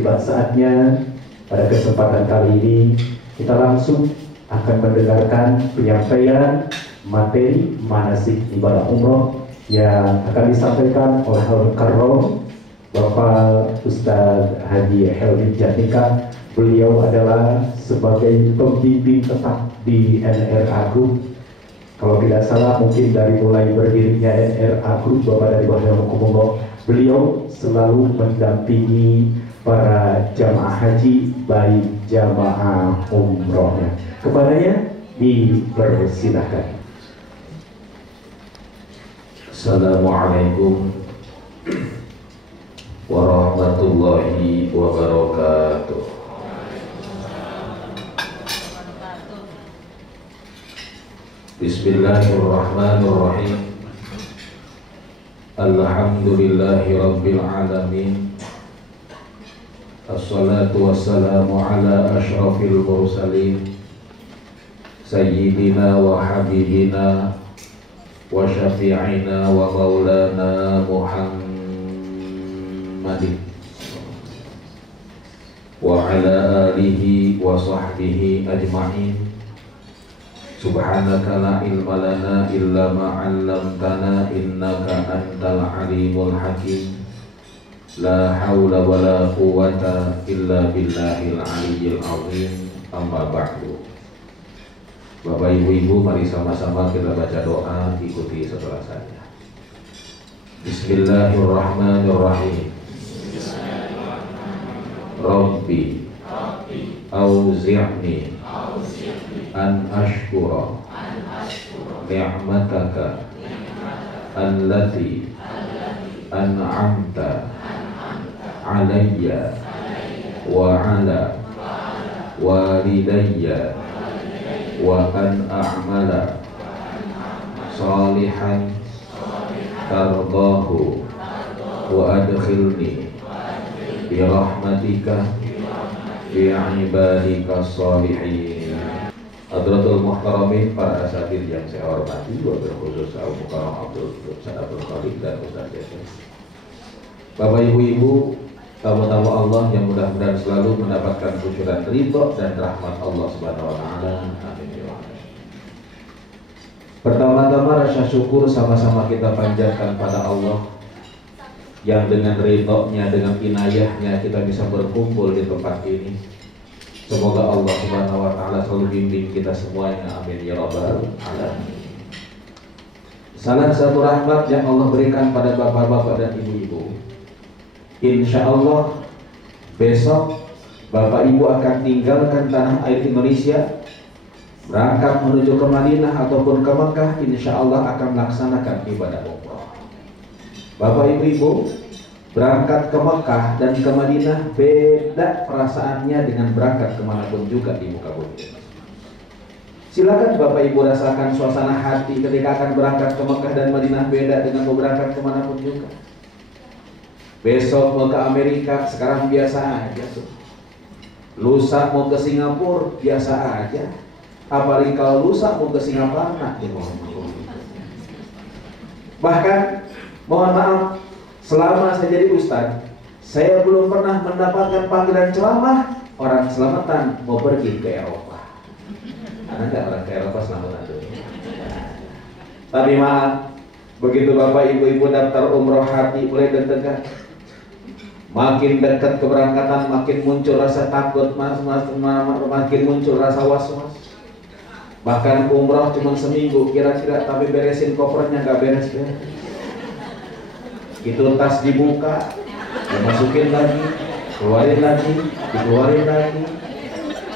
tiba saatnya pada kesempatan kali ini kita langsung akan mendengarkan penyampaian materi manasik ibadah umroh yang akan disampaikan oleh Al-Karrom Bapak Ustadz Haji Helmi Jatika. Beliau adalah sebagai pembimbing tetap di NRA Group. Kalau tidak salah mungkin dari mulai berdirinya NRA Group, Bapak dari Wahyamukumullah, beliau selalu mendampingi para jamaah haji baik jamaah umrohnya. Kepadanya dipersilahkan. Assalamualaikum warahmatullahi wabarakatuh. Bismillahirrahmanirrahim. Alhamdulillahi rabbil alamin. Assalatu wassalamu ala ashrafil mursalin sayyidina wa habibina wa syafi'ina wa maulana Muhammadin wa ala alihi wa sahbihi ajma'in. Subhanaka la ilma lana illa ma 'allamtana innaka antal alimul hakim. La haula wa la quwwata illa billahil aliyyil azim. Amma ba'du. Bapak ibu-ibu, mari sama-sama kita baca doa, ikuti setelah saya. Bismillahirrahmanirrahim. Rabbi auzi'ni an ashkura ni'mataka allati an'amta alayya wa ala walidayya wa an a'mala salihan tardahu wa adkhilni bi rahmatika fi ibadika salihin. Hadratul Muhtaramin, para asatidz yang saya hormati, wabil khusus Al Mukarram Abdul Khalik dan Ustaz Yasir. Bapak ibu-ibu, tamu-tamu Allah yang mudah-mudahan selalu mendapatkan kusyuran ridho dan rahmat Allah Subhanahu wa taala. Amin ya Allah. Pertama-tama rasa syukur sama-sama kita panjatkan pada Allah yang dengan ridhonya, dengan inayahnya kita bisa berkumpul di tempat ini. Semoga Allah Subhanahu wa taala selalu bimbing kita semuanya. Amin ya rabbal alamin. Salah satu rahmat yang Allah berikan pada bapak-bapak dan ibu-ibu, insya Allah besok bapak ibu akan tinggalkan tanah air Indonesia, berangkat menuju ke Madinah ataupun ke Mekah. Insya Allah akan melaksanakan ibadah umrah. Bapak ibu-ibu, berangkat ke Mekah dan ke Madinah beda perasaannya dengan berangkat kemanapun juga di muka bumi. Silakan Bapak Ibu rasakan suasana hati ketika akan berangkat ke Mekah dan Madinah beda dengan mau berangkat kemanapun juga. Besok mau ke Amerika sekarang biasa aja. Lusa mau ke Singapura biasa aja. Apalagi kalau lusa mau ke Singapura, bahkan mohon maaf, selama saya jadi ustadz, saya belum pernah mendapatkan panggilan ceramah orang selamatan mau pergi ke Eropa. Ada nggak orang ke Eropa selamatan dulu? Tapi maaf, begitu bapak ibu-ibu daftar umroh hati mulai deg-degan. Makin dekat keberangkatan makin muncul rasa takut, makin muncul rasa was-was. Bahkan umroh cuma seminggu kira-kira, tapi beresin kopernya nggak beres-beres. Itu tas dibuka, dimasukin lagi, keluarin lagi, dikeluarin lagi.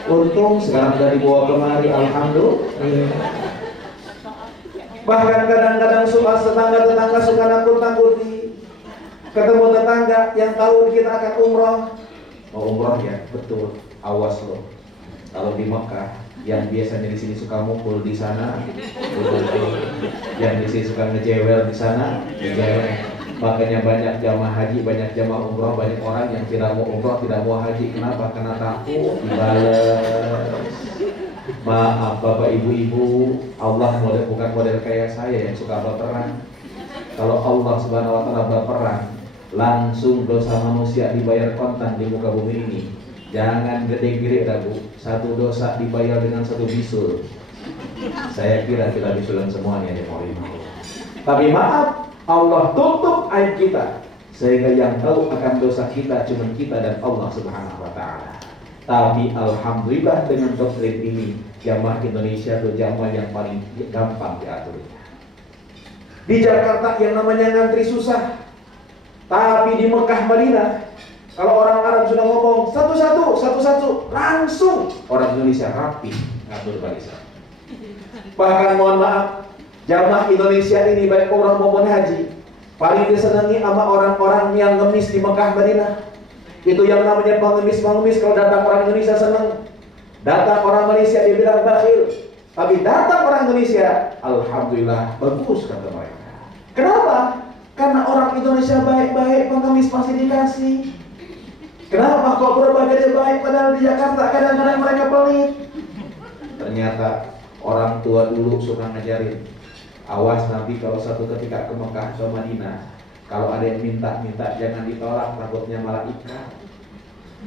Untung sekarang sudah dibawa kemari, alhamdulillah. Bahkan kadang-kadang suka tetangga-tetangga suka nakut-nakuti. Ketemu tetangga yang tahu kita akan umroh. Mau umroh ya, betul. Awas loh. Kalau di Mekah, yang biasanya di sini suka mukul di sana, betul. Yang di sini suka ngejewel di sana, ngejewel. Makanya banyak jamaah haji, banyak jamaah umroh, banyak orang yang tidak mau umroh, tidak mau haji. Kenapa? Karena takut dibales. Maaf bapak ibu-ibu, Allah bukan model kayak saya yang suka berperang. Kalau Allah Subhanahu wa taala berperang, langsung dosa manusia dibayar kontan di muka bumi ini. Jangan gede-gede Bu, satu dosa dibayar dengan satu bisul. Saya kira kita bisulan semuanya ya mau. Tapi maaf, Allah tutup aib kita sehingga yang tahu akan dosa kita cuma kita dan Allah Subhanahu wa taala. Tapi alhamdulillah dengan doktrin ini jamaah Indonesia itu jamaah yang paling gampang diaturnya. Di Jakarta yang namanya ngantri susah. Tapi di Mekah Madinah, kalau orang Arab sudah ngomong satu-satu, langsung orang Indonesia rapi ngatur barisan. Bahkan mohon maaf, jamaah Indonesia ini baik orang maupun haji paling disenangi sama orang-orang yang ngemis di Mekah Madinah. Itu yang namanya pengemis-pengemis. Kalau datang orang Indonesia senang, datang orang Malaysia dibilang bakhil, tapi datang orang Indonesia alhamdulillah bagus kata mereka. Kenapa? Karena orang Indonesia baik-baik, pengemis pasti dikasih. Kenapa kok berubah jadi baik padahal di Jakarta kadang-kadang mereka pelit? Ternyata orang tua dulu suka ngajarin, awas nanti kalau satu ketika ke Mekah ke Madinah, kalau ada yang minta jangan ditolak, takutnya malah ikat.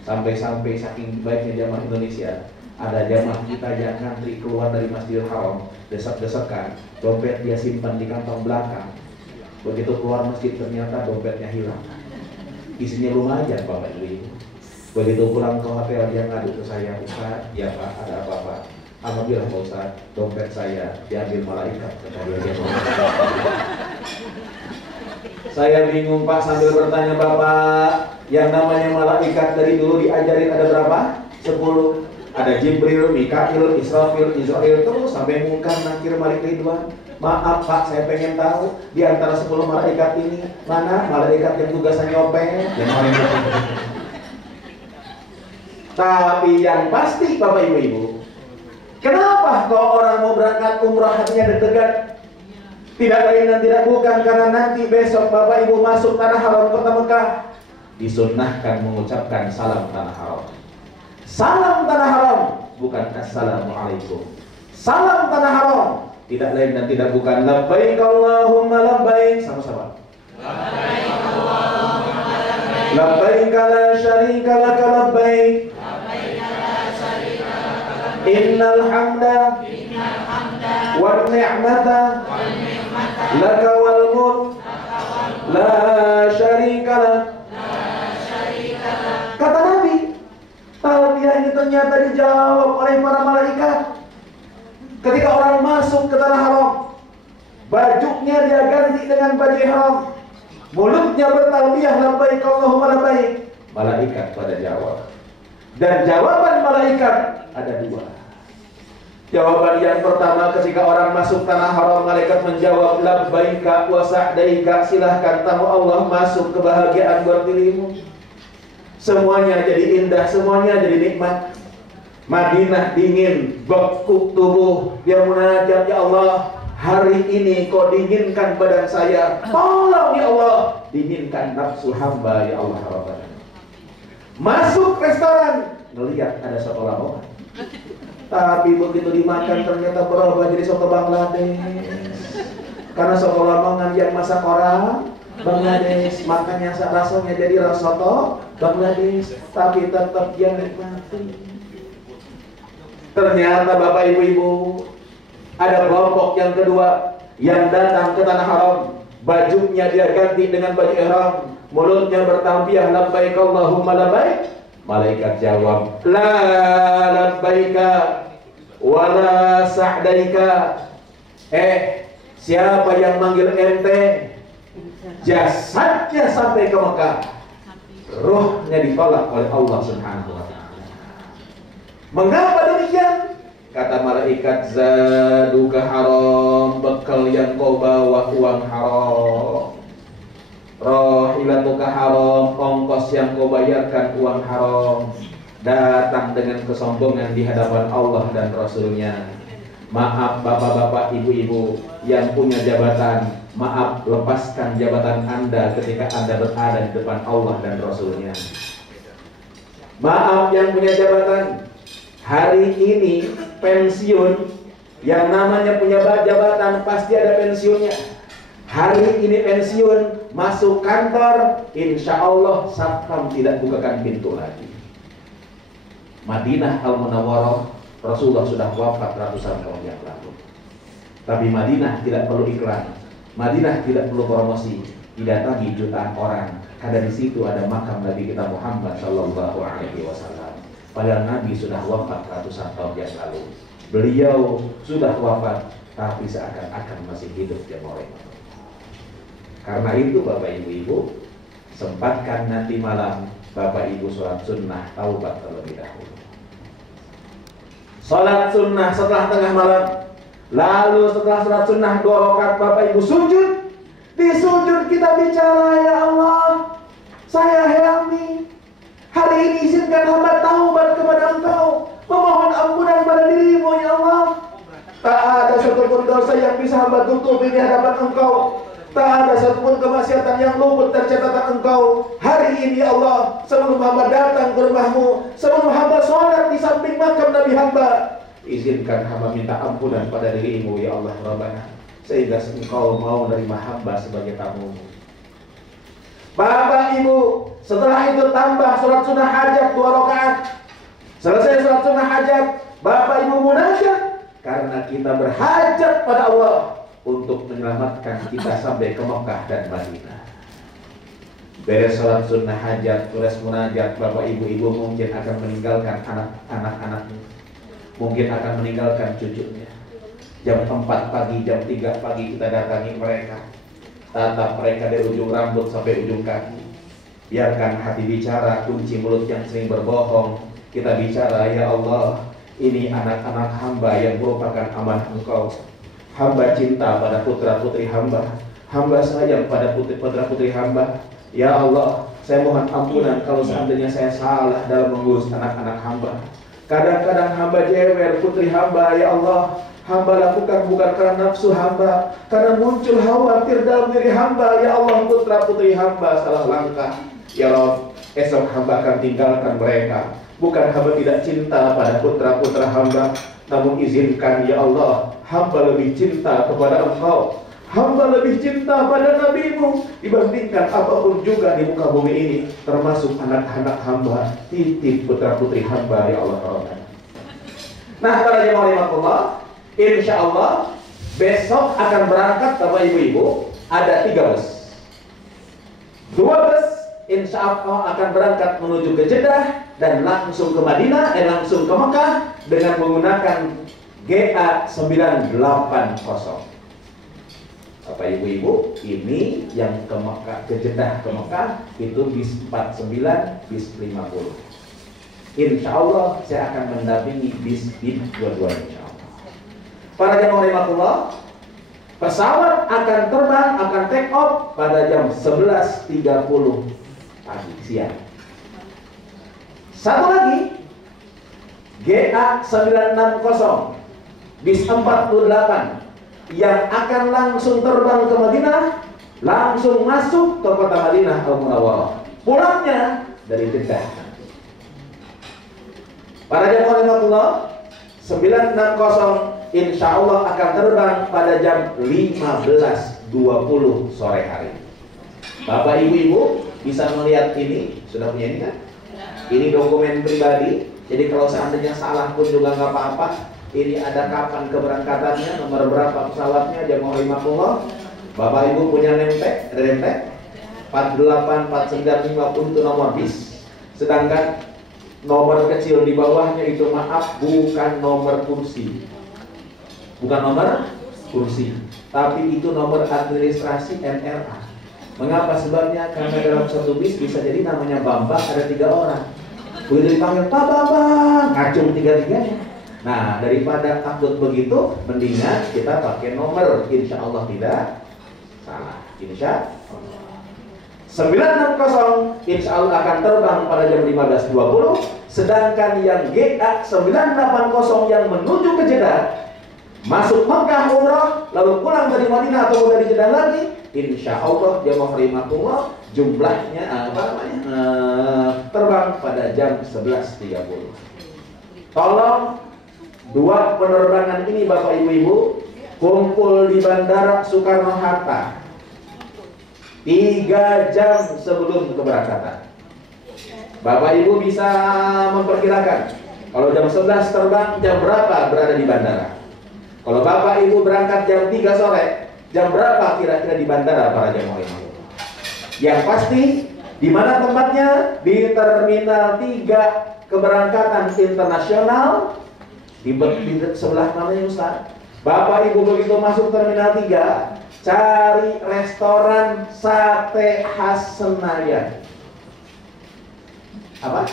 Sampai-sampai saking baiknya jamaah Indonesia, ada jamaah kita yang ngantri keluar dari Masjidil Haram, desak-desakan, dompet dia simpan di kantong belakang. Begitu keluar masjid ternyata dompetnya hilang. Isinya lumayan Bapak Ibu. Begitu pulang ke hotel dia ngadu ke saya, Ustaz, ya Pak, ada apa-apa? Alhamdulillah Pak Ustaz, dompet saya diambil malaikat. Kata dia. Saya bingung Pak, sambil bertanya Bapak, yang namanya malaikat dari dulu diajarin ada berapa? 10. Ada Jibril, Mikail, Israfil, Israel, terus sampai Munkar, Nakir, Malik, Ridwan. Maaf Pak, saya pengen tahu di antara 10 malaikat ini mana malaikat yang tugasnya nyopet, yang tapi yang pasti Bapak Ibu, kenapa kalau orang mau berangkat umrah hatinya deg-degan? Tidak lain dan tidak bukan karena nanti besok Bapak Ibu masuk tanah haram kota Mekah, disunnahkan mengucapkan salam tanah haram. Salam tanah haram, bukan assalamualaikum. Salam tanah haram, tidak lain dan tidak bukan labbaik Allahumma labbaik. Sama-sama. Labbaik Allahumma labbaik. Labbaik la syarika laka labbaik. Labbaik la syarika laka labbaik. Innal hamda wan ni'mata laka wal mulk la syarika lak. Kata Nabi, talbiyah ini ternyata dijawab oleh para malaikat. Ketika orang masuk ke tanah haram, bajunya dia ganti dengan baju ihram, mulutnya bertalbiyah labbaik Allahumma labbaik. Malaikat pada jawab. Dan jawaban malaikat ada 2. Jawaban yang pertama, ketika orang masuk tanah haram, malaikat menjawab labbaika wa sa'daika, silahkan tamu Allah masuk, kebahagiaan buat dirimu. Semuanya jadi indah, semuanya jadi nikmat. Madinah dingin, bekuk tubuh, dia munajat, ya Allah, hari ini kau dinginkan badan saya, tolong ya Allah, dinginkan nafsu hamba ya Allah Rabbana. Masuk restoran, ngelihat ada soto Lamongan, tapi begitu dimakan ternyata berubah jadi soto Bangladesh. Karena soto Lamongan yang masak orang Bangladesh, makanya rasanya jadi soto Bangladesh, tapi tetap dia nikmati. Ternyata Bapak Ibu-ibu, ada kelompok yang kedua yang datang ke tanah haram, bajunya dia ganti dengan baju ihram, mulutnya bertalbiyah labbaik Allahumma labbaik. Malaikat jawab, la labbaika wa la sa'daika. Siapa yang manggil ente, jasadnya sampai ke Mekah, ruhnya ditolak oleh Allah Subhanahu wa ta'ala. Mengapa demikian? Kata malaikat, zaduka haram, bekal yang kau bawa uang haram. Rahilatuka haram, ongkos yang kau bayarkan uang haram. Datang dengan kesombongan di hadapan Allah dan Rasulnya. Maaf bapak-bapak, ibu-ibu yang punya jabatan, maaf, lepaskan jabatan Anda ketika Anda berada di depan Allah dan Rasulnya. Maaf yang punya jabatan, hari ini pensiun, yang namanya punya jabatan pasti ada pensiunnya. Hari ini pensiun, masuk kantor, insya Allah satpam tidak bukakan pintu lagi. Madinah Al-Munawwarah, Rasulullah sudah wafat ratusan tahun yang lalu. Tapi Madinah tidak perlu iklan, Madinah tidak perlu promosi, didatangi jutaan orang. Karena di situ ada makam Nabi kita Muhammad Sallallahu Alaihi Wasallam. Padahal Nabi sudah wafat ratusan tahun yang lalu. Beliau sudah wafat, tapi seakan-akan masih hidup jemaah. Karena itu Bapak Ibu, sempatkan nanti malam Bapak Ibu sholat sunnah taubat terlebih dahulu. Sholat sunnah setelah tengah malam, lalu setelah sholat sunnah 2 rakaat Bapak Ibu sujud. Di sujud kita bicara, ya Allah, saya Helmi, hari ini izinkan hamba taubat kepada Engkau, memohon ampunan pada dirimu, ya Allah. Tak ada satupun dosa yang bisa hamba tutupi di hadapan Engkau. Tak ada satupun kemaksiatan yang luput dari catatan Engkau. Hari ini ya Allah, sebelum hamba datang ke rumahmu, sebelum hamba sholat di samping makam Nabi hamba, izinkan hamba minta ampunan pada dirimu, ya Allah Rabbana, sehingga Engkau mau menerima hamba sebagai tamumu. Bapak Ibu, setelah itu tambah sholat sunnah hajat 2 rakaat. Selesai sholat sunnah hajat, Bapak Ibu munajat, karena kita berhajat pada Allah untuk menyelamatkan kita sampai ke Mekah dan Madinah. Beres sholat sunnah hajat, beres munajat, Bapak Ibu mungkin akan meninggalkan anak-anaknya, mungkin akan meninggalkan cucunya. Jam 4 pagi, jam 3 pagi kita datangi mereka, tatap mereka dari ujung rambut sampai ujung kaki. Biarkan hati bicara, kunci mulut yang sering berbohong. Kita bicara, ya Allah, ini anak-anak hamba yang merupakan amanah Engkau. Hamba cinta pada putra-putri hamba, hamba sayang pada putra-putri hamba. Ya Allah, saya mohon ampunan kalau seandainya saya salah dalam mengurus anak-anak hamba. Kadang-kadang hamba jewer putri hamba, ya Allah, hamba lakukan bukan karena nafsu hamba, karena muncul khawatir dalam diri hamba. Ya Allah, putra-putri hamba salah langkah. Ya Allah, esok hamba akan tinggalkan mereka. Bukan hamba tidak cinta pada putra-putra hamba, namun izinkan ya Allah, hamba lebih cinta kepada Engkau. Hamba lebih cinta pada Nabi-Mu dibandingkan apapun juga di muka bumi ini, termasuk anak-anak hamba, titip putra-putri hamba, ya Allah Ta'ala. Nah, para jemaah rahimakumullah, insya Allah besok akan berangkat Bapak Ibu-Ibu, ada 3 bus. 2 bus insya Allah akan berangkat menuju ke Jeddah dan langsung ke Madinah, langsung ke Mekah dengan menggunakan GA 980. Bapak Ibu-Ibu, ini yang ke Mekah, ke Jeddah ke Mekah itu bis 49, bis 50. Insya Allah saya akan mendampingi bis dua-duanya, insya Allah. Para jemaah rahimakumullah, pesawat akan terbang, akan take off pada jam 11.30 pagi siang. Satu lagi, GA 960 bis 48 yang akan langsung terbang ke Madinah, langsung masuk ke kota Madinah Al-Munawwarah. Pulangnya dari Jeddah. Para jemaah rahimakumullah, 960 insya Allah akan terbang pada jam 15.20 sore hari. Bapak Ibu bisa melihat ini, sudah punya ini kan? Ini dokumen pribadi, jadi kalau seandainya salah pun juga nggak apa-apa. Ini ada kapan keberangkatannya, nomor berapa pesawatnya, jemaah rahimakumullah. Bapak Ibu punya nemtek, ada nemtek 48, 49, 50 itu nomor bis. Sedangkan nomor kecil di bawahnya itu maaf bukan nomor kursi. Bukan nomor kursi, tapi itu nomor administrasi NRA. Mengapa? Sebabnya karena dalam satu bis bisa jadi namanya Bambang ada 3 orang. Begitu dipanggil Pak Bambang, ngacung 3-3-nya. Nah, daripada takut begitu, mendingan kita pakai nomor, insya Allah tidak salah. Insya Allah 960 insya Allah akan terbang pada jam 15.20. Sedangkan yang GA 980 yang menuju ke Jeddah, masuk Mekah umrah, lalu pulang dari Madinah atau dari Jeddah lagi, insya Allah jemaah rahimakumullah jumlahnya terbang pada jam 11.30. Tolong 2 penerbangan ini Bapak Ibu-Ibu kumpul di Bandara Soekarno-Hatta. 3 jam sebelum keberangkatan. Bapak Ibu bisa memperkirakan kalau jam 11 terbang, jam berapa berada di bandara? Kalau Bapak Ibu berangkat jam 3 sore, jam berapa kira-kira di bandara para jemaah imam? Yang pasti, di mana tempatnya? Di Terminal 3 Keberangkatan Internasional. Di sebelah mana ya Ustaz? Bapak Ibu begitu masuk Terminal 3, cari restoran sate khas Senayan. Apa?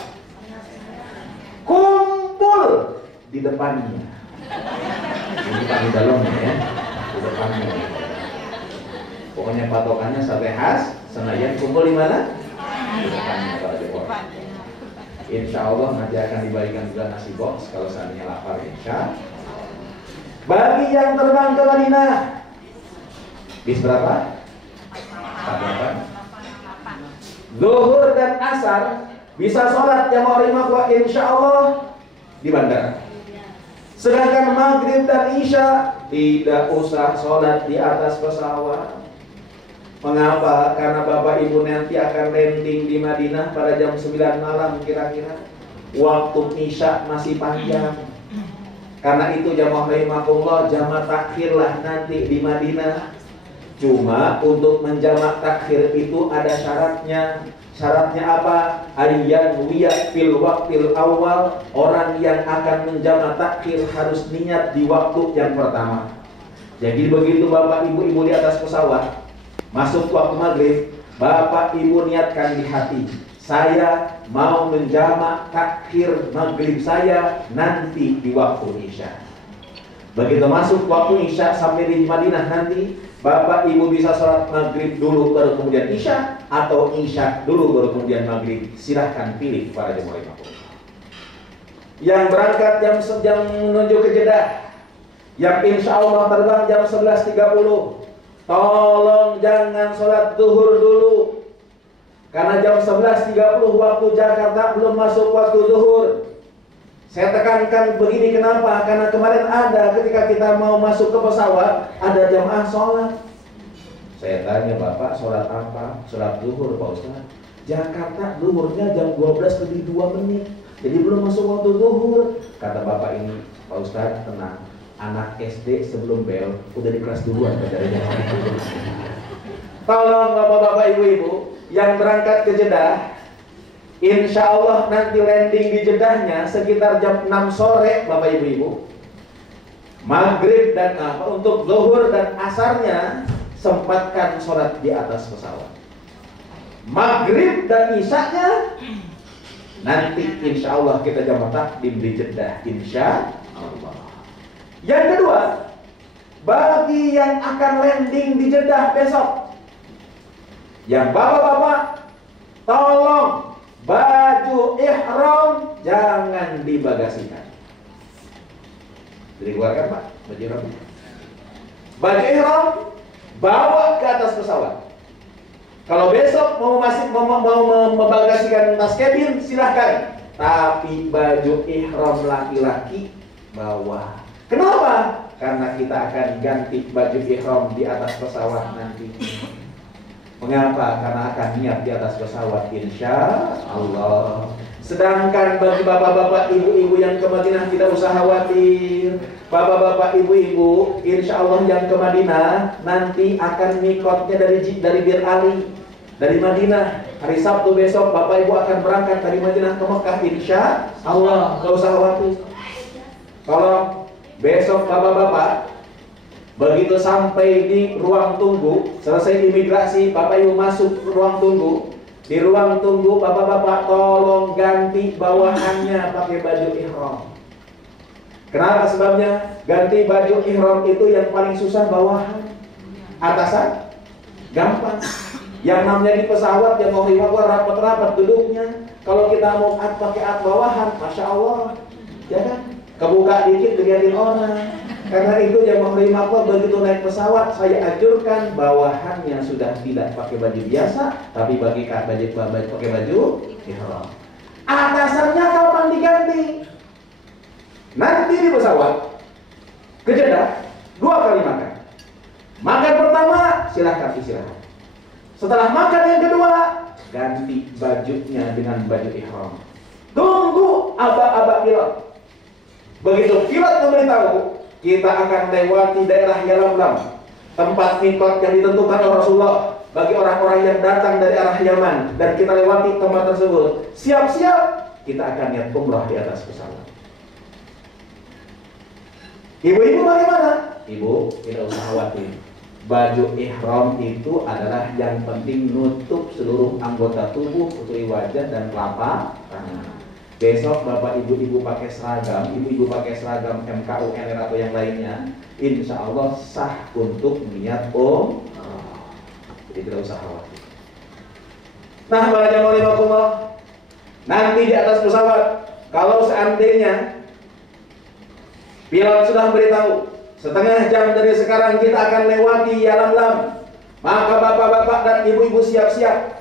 Kumpul di depannya. Di dalamnya ya, di depannya. Pokoknya patokannya sate khas Senayan, kumpul di mana? Di depannya para jemaah. Insya Allah nanti akan dibagikan juga nasi box kalau seandainya lapar insya. Bagi yang terbang ke Madinah, bis berapa? 8. Zuhur dan asar bisa sholat jamaah imam insya Allah di bandara. Sedangkan maghrib dan isya tidak usah sholat di atas pesawat. Mengapa? Karena Bapak Ibu nanti akan landing di Madinah pada jam 9 malam kira-kira. Waktu isya masih panjang. Karena itu jamaah rahimakumullah, jamak takhirlah nanti di Madinah. Cuma untuk menjamak takhir itu ada syaratnya. Syaratnya apa? Ayyan wiya fil waqtil awal. Orang yang akan menjamak takhir harus niat di waktu yang pertama. Jadi begitu Bapak Ibu-ibu di atas pesawat masuk waktu maghrib, Bapak Ibu niatkan di hati, saya mau menjamak takhir maghrib saya nanti di waktu isya. Begitu masuk waktu isya sampai di Madinah nanti, Bapak Ibu bisa sholat maghrib dulu baru kemudian isya, atau isya dulu baru kemudian maghrib. Silahkan pilih para jemaah imam. Yang berangkat jam menuju ke Jeddah, yang insya Allah terbang jam 11.30, tolong jangan sholat zuhur dulu. Karena jam 11.30 waktu Jakarta belum masuk waktu zuhur. Saya tekankan begini kenapa? Karena kemarin ada ketika kita mau masuk ke pesawat, ada jamaah sholat. Saya tanya, Bapak sholat apa? Sholat zuhur Pak Ustaz. Jakarta zuhurnya jam 12 lebih 2 menit. Jadi belum masuk waktu zuhur. Kata Bapak ini, Pak Ustaz tenang, anak SD sebelum bel udah di kelas duluan dari jamaah. Tolong Bapak-bapak Ibu-ibu yang berangkat ke Jeddah, insya Allah nanti landing di Jeddahnya sekitar jam 6 sore Bapak Ibu-ibu. Maghrib dan untuk zuhur dan asarnya sempatkan sholat di atas pesawat. Maghrib dan isyanya nanti insya Allah kita jamak takdim di Jeddah insya Allah. Yang kedua, bagi yang akan landing di Jeddah besok, yang bapak-bapak tolong baju ihram jangan dibagasikan. Dikeluarkan Pak, baju ihram. Baju ihram bawa ke atas pesawat. Kalau besok mau membagasikan tas kabin silahkan, tapi baju ihram laki-laki bawa. Kenapa? Karena kita akan ganti baju ihram di atas pesawat nanti. Mengapa? Karena akan niat di atas pesawat insya Allah. Sedangkan bagi bapak-bapak ibu-ibu yang ke Madinah tidak usah khawatir. Bapak-bapak ibu-ibu insya Allah yang ke Madinah nanti akan mikotnya dari Bir Ali, dari Madinah. Hari Sabtu besok bapak ibu akan berangkat dari Madinah ke Mekah insya Allah. Tidak usah khawatir. Kalau besok bapak-bapak begitu sampai di ruang tunggu, selesai imigrasi, Bapak Ibu masuk ruang tunggu. Di ruang tunggu, Bapak-bapak tolong ganti bawahannya pakai baju ihram. Kenapa sebabnya? Ganti baju ihram itu yang paling susah bawahan. Atasan gampang. Yang namanya di pesawat yang mau rapat-rapat duduknya. Kalau kita mau pakai bawahan, Masya Allah, ya kan? Kebuka dikit dilihatin orang. Karena itu jamaah rahimakumullah begitu naik pesawat saya anjurkan bawahannya sudah tidak pakai baju biasa, tapi pakai baju ihram. Atasannya kapan diganti? Nanti di pesawat ke Jeddah 2 kali makan. Makan pertama silahkan istirahat. Setelah makan yang kedua, ganti bajunya dengan baju ihram. Tunggu aba-aba pilot. Begitu pilot memberitahu, kita akan lewati daerah Yalamlam, tempat mikot yang ditentukan oleh Rasulullah bagi orang-orang yang datang dari arah Yaman, dan kita lewati tempat tersebut. Siap-siap, kita akan niat umrah di atas pesawat. Ibu-ibu bagaimana? Ibu, tidak usah khawatir. Baju ihram itu adalah yang penting nutup seluruh anggota tubuh, kecuali wajah dan telapak tangan. Besok bapak ibu-ibu pakai seragam, ibu-ibu pakai seragam MKU, NR atau yang lainnya, insya Allah sah untuk niat Jadi tidak usah khawatir. Nah, para jamaah rahimakumullah, nanti di atas pesawat, kalau seandainya pilot sudah beritahu setengah jam dari sekarang kita akan lewati Yalamlam, maka bapak-bapak dan ibu-ibu siap-siap.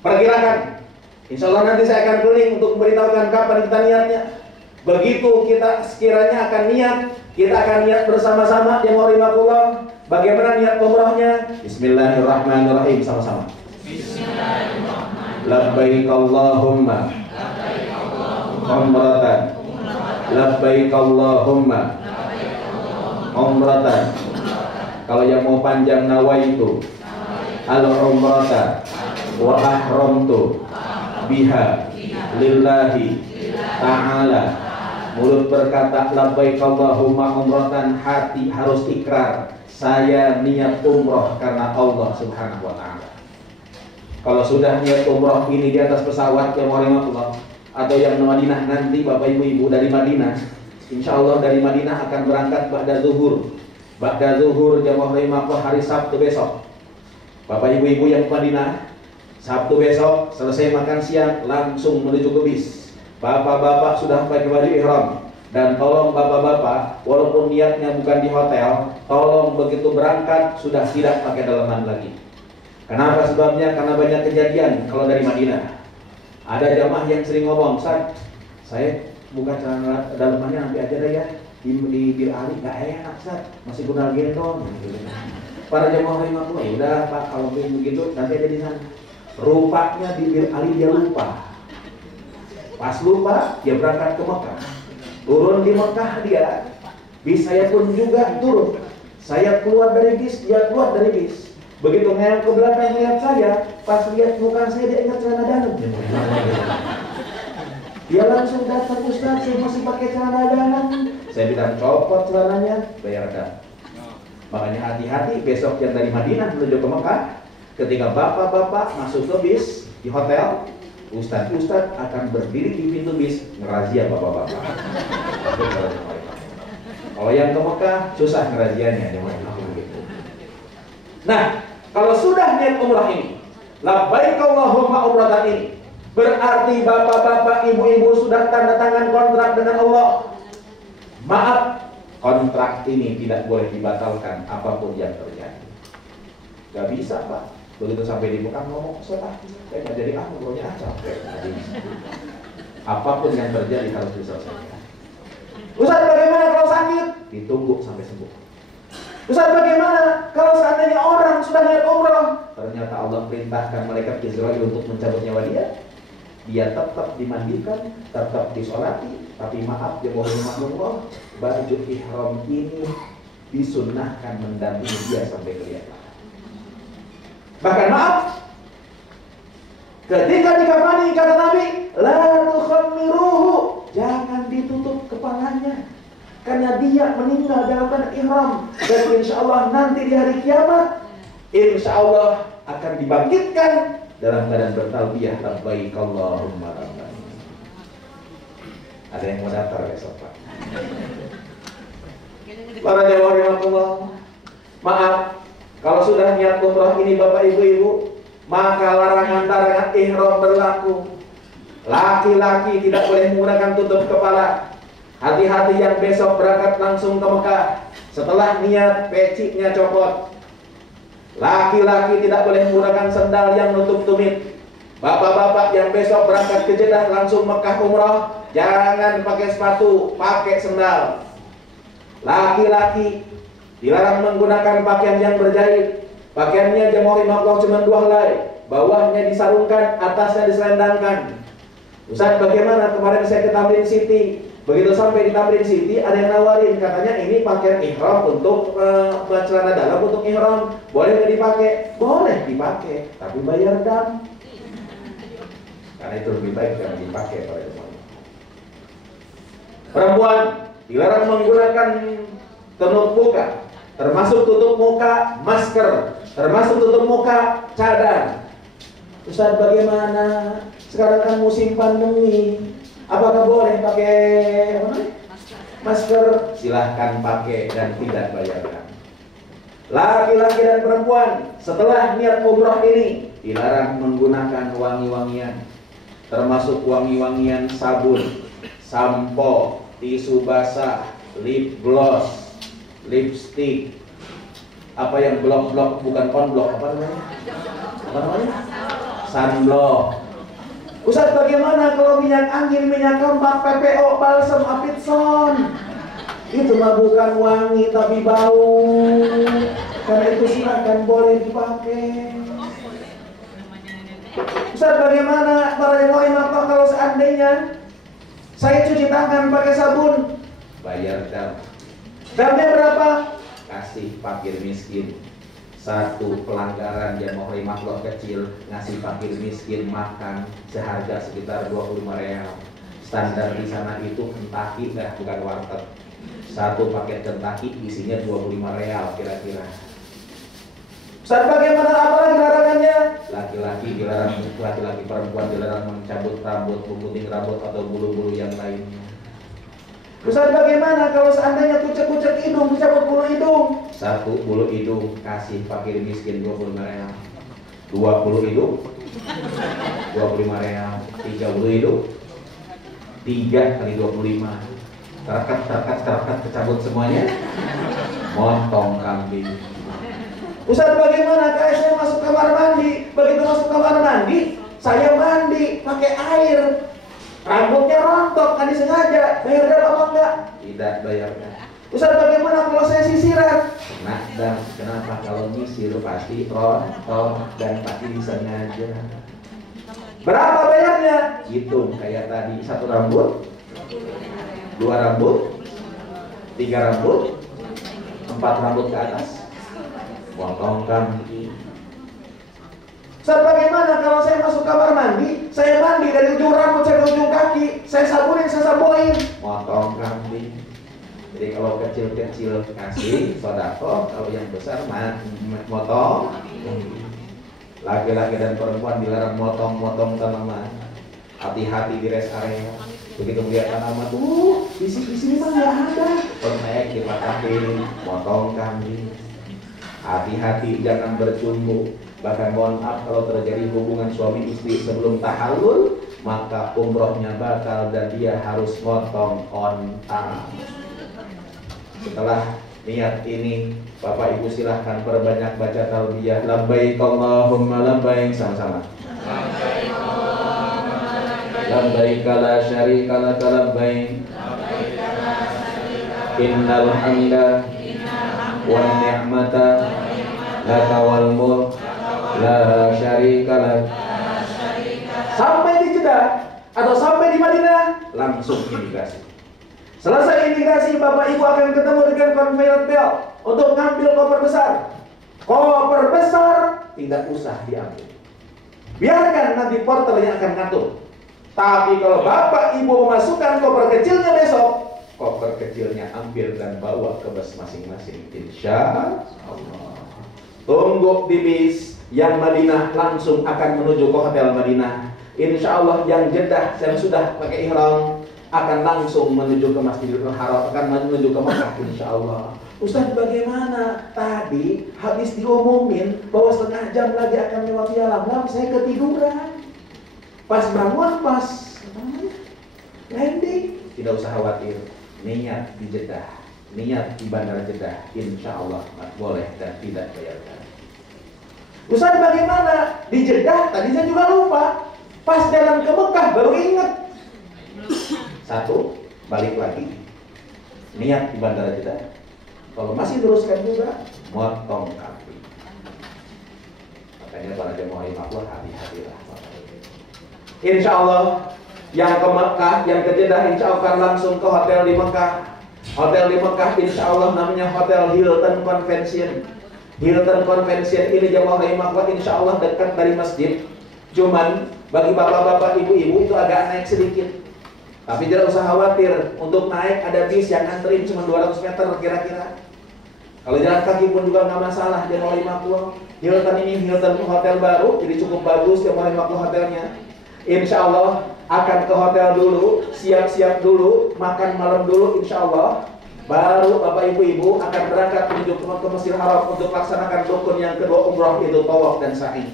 Perkirakan, insya Allah nanti saya akan keliling untuk memberitahukan kapan kita niatnya. Begitu kita sekiranya akan niat, kita akan niat bersama-sama yang rahimakumullah. Bagaimana niat umrahnya? Bismillahirrahmanirrahim, sama-sama. Bismillahirrahmanirrahim. Labbaik Allahumma umratan. Labbaik Allahumma umratan. Kalau yang mau panjang nawaitu al-umrata wa ahramtu biha lillahi ta'ala. Mulut berkata labbaik Allahumma umratan, hati harus ikrar, saya niat umroh karena Allah Subhanahu wa ta'ala. Kalau sudah niat umroh ini di atas pesawat yang warahmatullah atau yang Madinah, nanti bapak ibu-ibu dari Madinah, insya Allah dari Madinah akan berangkat ba'da zuhur. Ba'da zuhur jamaah rahimahullah hari Sabtu besok. Bapak ibu-ibu yang Madinah, Sabtu besok selesai makan siang langsung menuju ke bis. Bapak-bapak sudah pakai baju ihram. Dan tolong bapak-bapak, walaupun niatnya bukan di hotel, tolong begitu berangkat sudah tidak pakai dalaman lagi. Kenapa sebabnya? Karena banyak kejadian kalau dari Madinah. Ada jamaah yang sering ngomong, "Ustaz, saya buka celana dalamannya nanti aja deh ya. Di Bir Ali nggak enak, Ustaz, masih guna gendong." Para jamaah rahimahullah, ya udah Pak, kalau begitu nanti aja di sana. Rupanya di Bir Ali dia lupa. Pas lupa, dia berangkat ke Mekah. Turun di Mekah dia, bis saya pun juga turun. Saya keluar dari bis, dia keluar dari bis. Begitu ngeyang ke belakang lihat saya, pas lihat muka saya dia ingat celana dalam. Dia langsung datang, "Ustaz, saya masih pakai celana dalam." Saya bilang copot celananya, bayarkan. Makanya hati-hati besok yang dari Madinah menuju ke Mekah, ketika bapak-bapak masuk ke bis di hotel, Ustaz-ustaz akan berdiri di pintu bis ngerazia bapak-bapak. Kalau yang ke Mekah susah ngerazianya, Nah, kalau sudah niat umrah ini, labbaik Allahumma umratan ini, berarti bapak-bapak, ibu-ibu sudah tanda tangan kontrak dengan Allah. Maaf, kontrak ini tidak boleh dibatalkan apapun yang terjadi. Gak bisa, Pak. Begitu sampai di Mekah ngomong, "Ustaz, saya nggak jadi umrohnya capek." Apapun yang terjadi harus diselesaikan. Ustaz, bagaimana kalau sakit? Ditunggu sampai sembuh. Ustaz, bagaimana kalau seandainya orang sudah niat umroh, ternyata Allah perintahkan malaikat Israel untuk mencabut nyawa dia, dia tetap dimandikan, tetap disolati, tapi maaf ya Allah, baju ihram ini disunnahkan mendampingi dia sampai kelihatan. Bahkan maaf, ketika dikafani kata Nabi, la tukhammiruhu, jangan ditutup kepalanya, karena dia meninggal dalam keadaan ihram. Dan insya Allah nanti di hari kiamat, insya Allah akan dibangkitkan dalam keadaan bertalbiyah labbaik Allahumma labbaik. Ada yang mau daftar besok, Pak? Para jamaah rahimakumullah, maaf, kalau sudah niat umrah ini bapak ibu-ibu, maka larangan-larangan ihram berlaku. Laki-laki tidak boleh menggunakan tutup kepala. Hati-hati yang besok berangkat langsung ke Mekah, setelah niat pecinya copot. Laki-laki tidak boleh menggunakan sendal yang nutup tumit. Bapak-bapak yang besok berangkat ke Jeddah langsung Mekah umrah, jangan pakai sepatu, pakai sendal. Laki-laki dilarang menggunakan pakaian yang berjahit. Pakaiannya jamaah imam cuma 2 helai, bawahnya disarungkan, atasnya diselendangkan. Ustaz, bagaimana? Kemarin saya ke Tamrin City. Begitu sampai di Tamrin City, ada yang nawarin, katanya ini pakaian ihram untuk celana dalam untuk ihram. Boleh nggak dipakai? Boleh dipakai, tapi bayar dam. Karena itu lebih baik jangan dipakai pada zaman. Perempuan dilarang menggunakan tutup muka, termasuk tutup muka masker, termasuk tutup muka cadar. Ustaz, bagaimana? Sekarang kan musim pandemi, apakah boleh pakai masker? Silahkan pakai dan tidak bayarkan. Laki-laki dan perempuan setelah niat umroh ini dilarang menggunakan wangi-wangian, termasuk wangi-wangian sabun, sampo, tisu basah, lip gloss, lipstick, apa yang blok-blok, bukan konblok, apa namanya? Sunblock. Ustaz, bagaimana kalau minyak angin, minyak kembang, PPO, balsam, Apitson? Itu mah bukan wangi tapi bau. Karena itu silakan boleh dipakai. Ustaz, bagaimana para imam kalau seandainya saya cuci tangan pakai sabun? Bayar dam. Damnya berapa? Kasih fakir miskin. Satu pelanggaran jamaah makhluk kecil ngasih fakir miskin makan seharga sekitar 25 real. Standar di sana itu Kentucky, bukan warteg. Satu paket Kentucky isinya 25 real kira-kira. Ustaz, bagaimana apalagi larangannya? Laki-laki dilarang, laki-laki perempuan dilarang mencabut rambut, memutih rambut atau bulu-bulu yang lainnya. Ustaz, bagaimana kalau seandainya kucek-kucek hidung, dicabut bulu hidung? Satu bulu hidung kasih fakir miskin 25 real. 20 hidung 25 real. 3 bulu hidung 3 kali 25. Terkat kecabut semuanya. Motong kambing. Ustaz, bagaimana kalau saya masuk kamar mandi? Begitu masuk kamar mandi, saya mandi pakai air. Rambutnya rontok, kan disengaja. Bayar dam apa enggak? Tidak bayarnya. Ustaz, bagaimana kalau saya sisiran? Nah, dan kenapa? Kalau nyisir pasti rontok dan pasti disengaja. Berapa bayarnya? Hitung kayak tadi, 1 rambut, 2 rambut, 3 rambut, 4 rambut ke atas. Potong kambing. Ustaz, bagaimana kalau saya masuk kamar mandi, saya mandi dari ujung rambut saya ke ujung kaki, saya sabunin, saya saboin. Potong kambing. Jadi kalau kecil-kecil kasih sodako, kalau yang besar motong. Laki-laki dan perempuan dilarang motong-motong tanaman. Hati-hati di rest area. Begitu melihat tanaman, di sini mah nggak ada. Naik dipatahin, motong kambing. Hati-hati jangan bercumbu. Bahkan mohon maaf kalau terjadi hubungan suami istri sebelum tahallul, maka umrohnya batal dan dia harus motong onta. Setelah niat ini, Bapak Ibu silahkan perbanyak baca talbiyah. Labbaik Allahumma labbaik, sama-sama. Labbaik la syarika laka labbaik. Innal hamda wan ni'mata laka wal mulk la syarika lak. Sampai di Jeddah atau sampai di Madinah langsung imigrasi. Selesai imigrasi, Bapak Ibu akan ketemu dengan conveyor belt untuk ngambil koper besar. Koper besar tidak usah diambil. Biarkan nanti porter yang akan ngatur. Tapi kalau Bapak Ibu memasukkan koper kecilnya besok, koper kecilnya ambil dan bawa ke bus masing-masing. Insya Allah. Tunggu di bis. Yang Madinah langsung akan menuju ke hotel Madinah. Insya Allah yang Jeddah yang sudah pakai ihram akan langsung menuju ke Masjidil Haram, akan menuju ke Makkah insya Allah. Ustaz, bagaimana? Tadi habis diumumin bahwa setengah jam lagi akan lewat Yalamlam, saya ketiduran. Pas bangun, pas landing, tidak usah khawatir. Niat di Jeddah, niat di Bandara Jeddah, insya Allah boleh dan tidak bayarkan. Ustaz, bagaimana? Di Jeddah tadi saya juga lupa. Pas jalan ke Mekah baru ingat. Satu, balik lagi. Niat di Bandara Jeddah. Kalau masih teruskan juga, motong kambing. Makanya para jemaah Allah hati-hatilah. Insya Allah yang ke Mekah, yang ke Jeddah insya Allah akan langsung ke hotel di Mekah. Hotel di Mekah insya Allah namanya Hotel Hilton Convention. Hilton Convention ini jemaah Allah insya Allah dekat dari masjid. Cuman bagi bapak-bapak, ibu-ibu itu agak naik sedikit. Tapi tidak usah khawatir, untuk naik ada bis yang nganterin cuma 200 meter kira-kira. Kalau jalan kaki pun juga nggak masalah. Jemaah Allah, Hilton ini Hilton hotel baru, jadi cukup bagus jemaah Allah hotelnya. Insya Allah akan ke hotel dulu, siap-siap dulu, makan malam dulu insya Allah. Baru bapak ibu-ibu akan berangkat menuju ke Masjidil Haram untuk melaksanakan rukun yang kedua umrah, itu tawaf dan sa'i.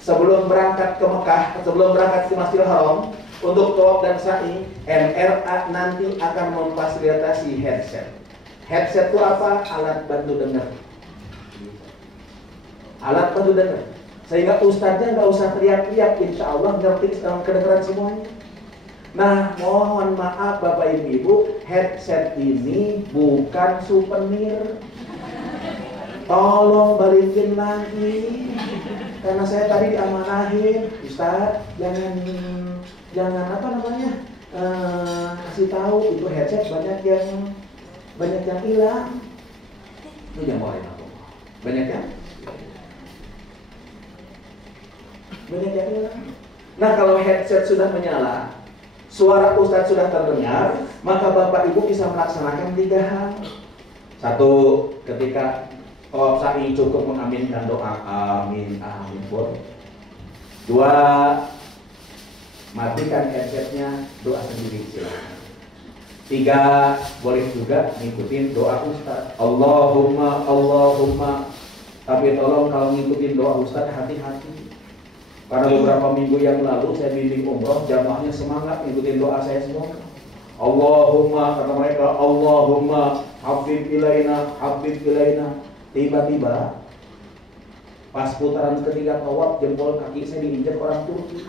Sebelum berangkat ke Mekah, sebelum berangkat ke Masjidil Haram untuk tawaf dan sa'i, MRA nanti akan memfasilitasi headset. Headset itu apa? Alat bantu dengar. Alat bantu dengar. Sehingga ustadznya nggak usah teriak-teriak, insya Allah ngerti kedengeran semuanya. Nah, mohon maaf Bapak Ibu, headset ini bukan souvenir. Tolong balikin lagi. Karena saya tadi diamanahin, Ustadz, jangan apa namanya, kasih tahu itu headset banyak yang hilang. Itu jangan aku. Banyak yang hilang. Nah, kalau headset sudah menyala, suara Ustadz sudah terdengar, maka Bapak Ibu bisa melaksanakan 3 hal. 1, ketika tawaf sa'i cukup mengaminkan doa amin amin boleh. 2, matikan headsetnya, doa sendiri silakan. 3, boleh juga ngikutin doa Ustadz. Allahumma. Tapi tolong kalau ngikutin doa Ustadz hati-hati. Karena beberapa minggu yang lalu saya bimbing umroh, jamaahnya semangat ngikutin doa saya semua. Allahumma, kata mereka, Allahumma habib ilaina. Tiba-tiba pas putaran ketiga tawaf, jempol kaki saya diinjak orang Turki.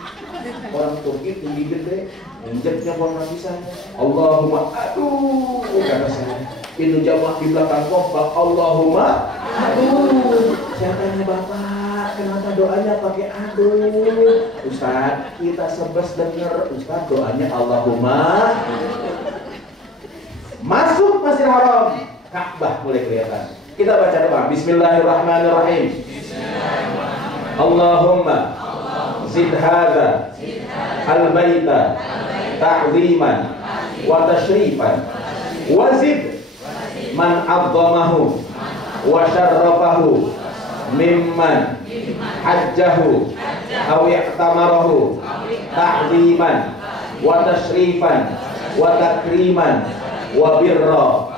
Orang Turki tinggi gede, injak jempol kaki saya. Allahumma, aduh, kata saya. Itu jamaah di belakang kompak, Allahumma, aduh. Saya tanya Bapak, kenapa doanya pakai aduh? Ustaz, kita sebes denger, Ustaz doanya Allahumma. Masuk Masjidil Haram, Ka'bah mulai kelihatan. Kita baca doa. Bismillahirrahmanirrahim. Allahumma zid hadza al-baita ta'ziman wa tashrifan wa zid man 'azzamahu wa syarrafahu mimman hajjahu aw i'tamarahu ta'ziman wa tashrifan wa takriman wa birra.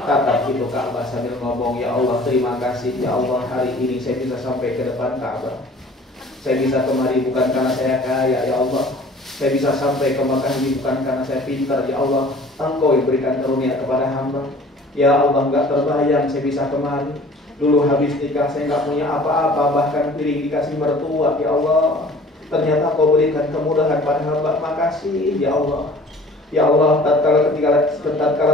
Tatap itu Ka'bah sambil ngomong, ya Allah terima kasih, ya Allah hari ini saya bisa sampai ke depan Ka'bah. Saya bisa kemari bukan karena saya kaya, ya Allah. Saya bisa sampai ke Makkah ini bukan karena saya pintar, ya Allah. Engkau yang berikan karunia kepada hamba. Ya Allah, nggak terbayang saya bisa kemari. Dulu habis nikah saya nggak punya apa-apa, bahkan piring dikasih mertua, ya Allah. Ternyata Kau berikan kemudahan pada hamba. Makasih, ya Allah. Ya Allah, tatkala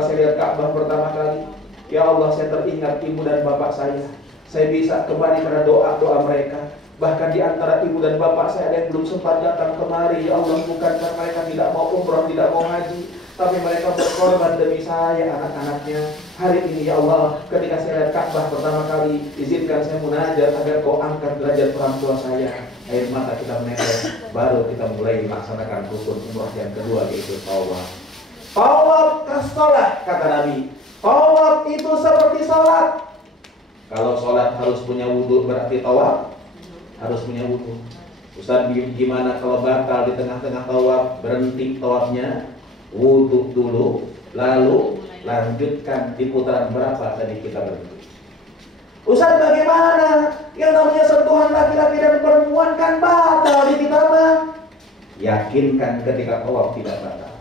saya lihat Ka'bah pertama kali, ya Allah saya teringat ibu dan bapak saya. Saya bisa kembali karena doa-doa mereka. Bahkan di antara ibu dan bapak saya ada yang belum sempat datang kemari. Ya Allah, bukan karena mereka tidak mau umrah, tidak mau haji, tapi mereka berkorban demi saya, anak-anaknya. Hari ini ya Allah, ketika saya lihat Ka'bah pertama kali, izinkan saya munajat agar Kau angkat derajat orang tua saya. Air mata kita menetes, baru kita mulai melaksanakan rukun umrah yang kedua, yaitu tawaf. Tawaf kasolat, kata Nabi. Tawaf itu seperti sholat. Kalau sholat harus punya wudhu, berarti tawaf harus punya wudhu. Ustaz, gimana kalau batal di tengah-tengah tawaf? Berhenti tawafnya, wudhu dulu, lalu lanjutkan di putaran berapa tadi kita berhenti. Ustaz, bagaimana? Yang namanya sentuhan laki-laki dan perempuan kan batal di kita mah. Yakinkan ketika tawaf tidak batal.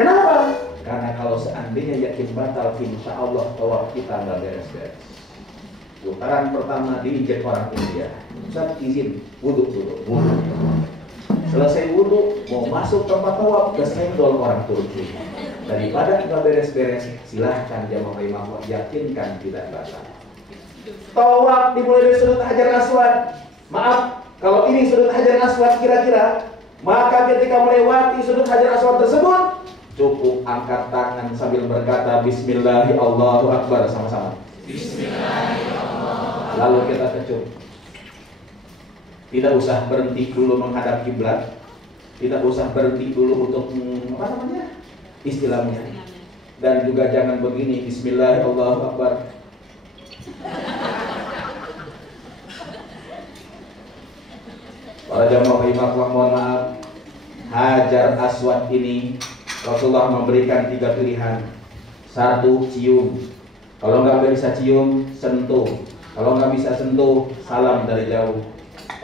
Kenapa? Karena kalau seandainya yakin batal, insya Allah tawaf kita nggak beres-beres. Putaran pertama diinjek orang India. Ustaz izin wudhu dulu. Selesai wudhu, mau masuk tempat tawaf, kesenggol orang Turki. Daripada nggak beres-beres, silahkan jamaah imam yakinkan tidak batal. Tawaf dimulai dari sudut Hajar Aswad. Maaf, kalau ini sudut Hajar Aswad kira-kira, maka ketika melewati sudut Hajar Aswad tersebut, cukup angkat tangan sambil berkata Bismillahirrahmanirrahim, Allahu Akbar sama-sama. Bismillahirrahmanirrahim. Lalu kita kecup. Tidak usah berhenti dulu menghadap kiblat, tidak usah berhenti dulu untuk istilahnya, dan juga jangan begini Bismillahirrahmanirrahim, Allahu Akbar. Para jamaah rahimakumullah, mohon maaf, Hajar Aswad ini Rasulullah memberikan 3 pilihan. 1, cium. Kalau nggak bisa cium, sentuh. Kalau nggak bisa sentuh, salam dari jauh.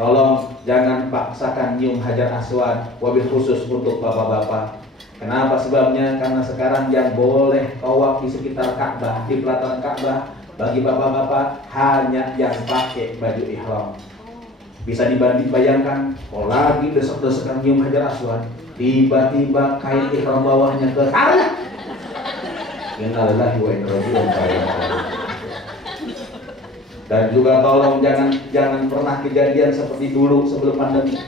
Tolong jangan paksakan nyium Hajar Aswad, wabil khusus untuk bapak-bapak. Kenapa sebabnya? Karena sekarang yang boleh tawaf di sekitar Ka'bah, di pelataran Ka'bah, bagi bapak-bapak hanya yang pakai baju ihram. Bisa dibayangkan, kalau lagi desek-desekan nyium Hajar Aswad, tiba-tiba kain ihram bawahnya ketarik. Innalillahi wa inna ilaihi raji'un. Dan juga tolong jangan pernah kejadian seperti dulu sebelum pandemi.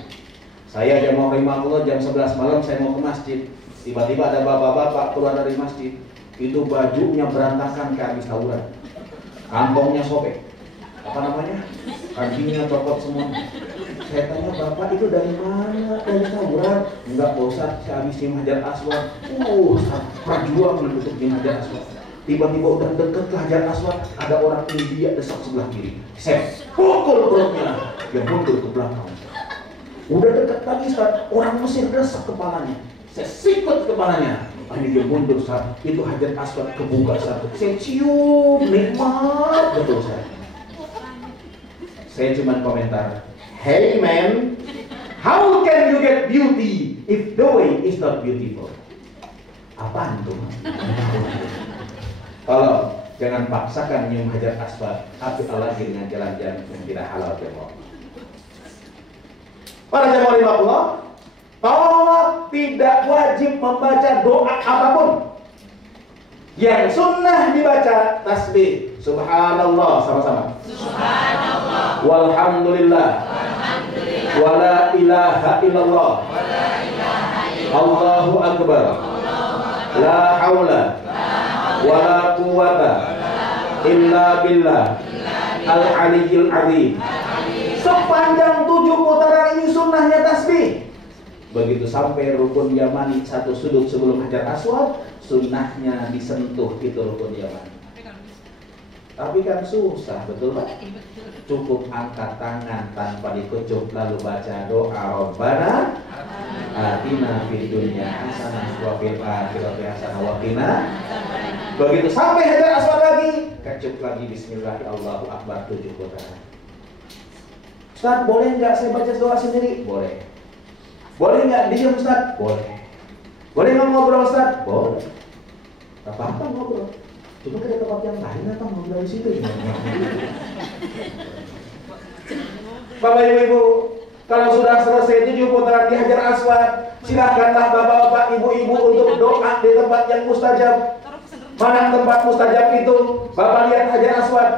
Saya jamaah rahimakumullah jam 11 malam saya mau ke masjid. Tiba-tiba ada bapak-bapak keluar dari masjid. Itu bajunya berantakan kayak habis tawuran. Kantongnya sobek. Apa namanya? Kancingnya copot semua. Saya tanya, Bapak itu dari mana? Dari tawuran? Enggak, Pak Ustaz, saya habis nyium Hajar Aswad. Perjuang untuk nyium Hajar Aswad. Tiba-tiba udah deket ke Hajar Aswad, ada orang India desak sebelah kiri. Saya pukul perutnya, dia mundur ke belakang. Udah deket lagi, Ustaz, orang Mesir desak kepalanya. Saya sikut kepalanya. Ini dia mundur, Ustaz. Itu Hajar Aswad kebuka, Ustaz. Saya cium, nikmat betul, Ustaz. Saya cuma komentar, hey man, how can you get beauty if the way is not beautiful? Apaan tuh? Kalau jangan paksakan nyium Hajar Aswad, apalagi dengan jalan-jalan yang tidak halal jemaah. Para jemaah rahimakumullah, tawaf tidak wajib membaca doa apapun. Yang sunnah dibaca tasbih, subhanallah sama-sama. Subhanallah. Walhamdulillah. Walhamdulillah. Wala ilaha illallah. Wala ilaha illallah. Allahu akbar. La haula wala quwwata illa billah al-aliyyil azim. Sepanjang 7 putaran ini sunnahnya tasbih. Begitu sampai rukun Yamani satu sudut sebelum Hajar Aswad, sunnahnya disentuh itu rukun Yamani. Tapi kan susah, betul Pak? Cukup angkat tangan tanpa dikucup lalu baca doa Rabbana atina fid dunya hasanah wa fil akhirati hasanah wa qina. Begitu sampai Hajar Aswad lagi, kecup lagi bismillahirrahmanirrahim, Allahu akbar 7 putaran. Ustaz, boleh nggak saya baca doa sendiri? Boleh. Boleh nggak diam Ustaz? Boleh. Boleh nggak ngobrol Ustaz? Boleh. Apa-apa ngobrol. Cuma ke tempat yang lain apa ngobrol di situ? Bapak Ibu, kalau sudah selesai 7 putaran di Hajar Aswad, silakanlah bapak-bapak, ibu-ibu untuk doa di tempat yang mustajab. Mana tempat mustajab itu? Bapak lihat Hajar Aswad,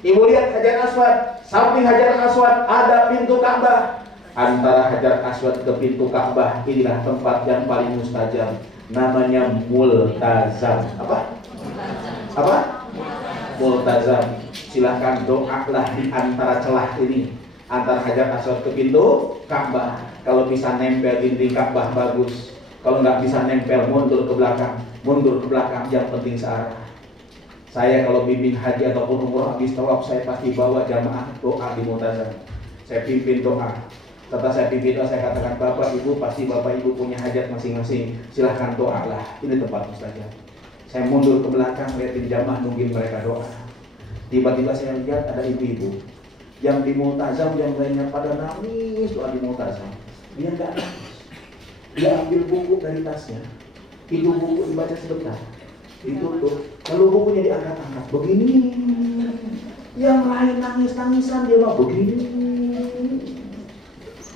ibu lihat Hajar Aswad. Samping Hajar Aswad ada pintu Ka'bah. Antara Hajar Aswad ke pintu Ka'bah inilah tempat yang paling mustajab. Namanya multazam. Apa? Multazam. Silahkan doalah di antara celah ini, antara Hajar Aswad ke pintu Ka'bah. Kalau bisa nempel dinding Ka'bah bagus. Kalau nggak bisa nempel, mundur ke belakang. Mundur ke belakang, yang penting searah. Saya kalau bimbing haji ataupun umroh habis tawaf, saya pasti bawa jamaah doa di multazam. Saya pimpin doa. Setelah saya pimpin doa, saya katakan, Bapak Ibu, pasti Bapak Ibu punya hajat masing-masing. Silahkan doalah. Ini tempat mustajab. Saya mundur ke belakang, lihatin jamaah, nungguin mereka doa. Tiba-tiba saya lihat ada ibu-ibu yang di multazam, yang lainnya pada nangis doa di multazam. Dia nggak nangis. Dia ambil buku dari tasnya. Itu buku dibaca sebentar, ditutup, lalu bukunya diangkat-angkat. Begini. Yang lain nangis-nangisan, dia mah begini.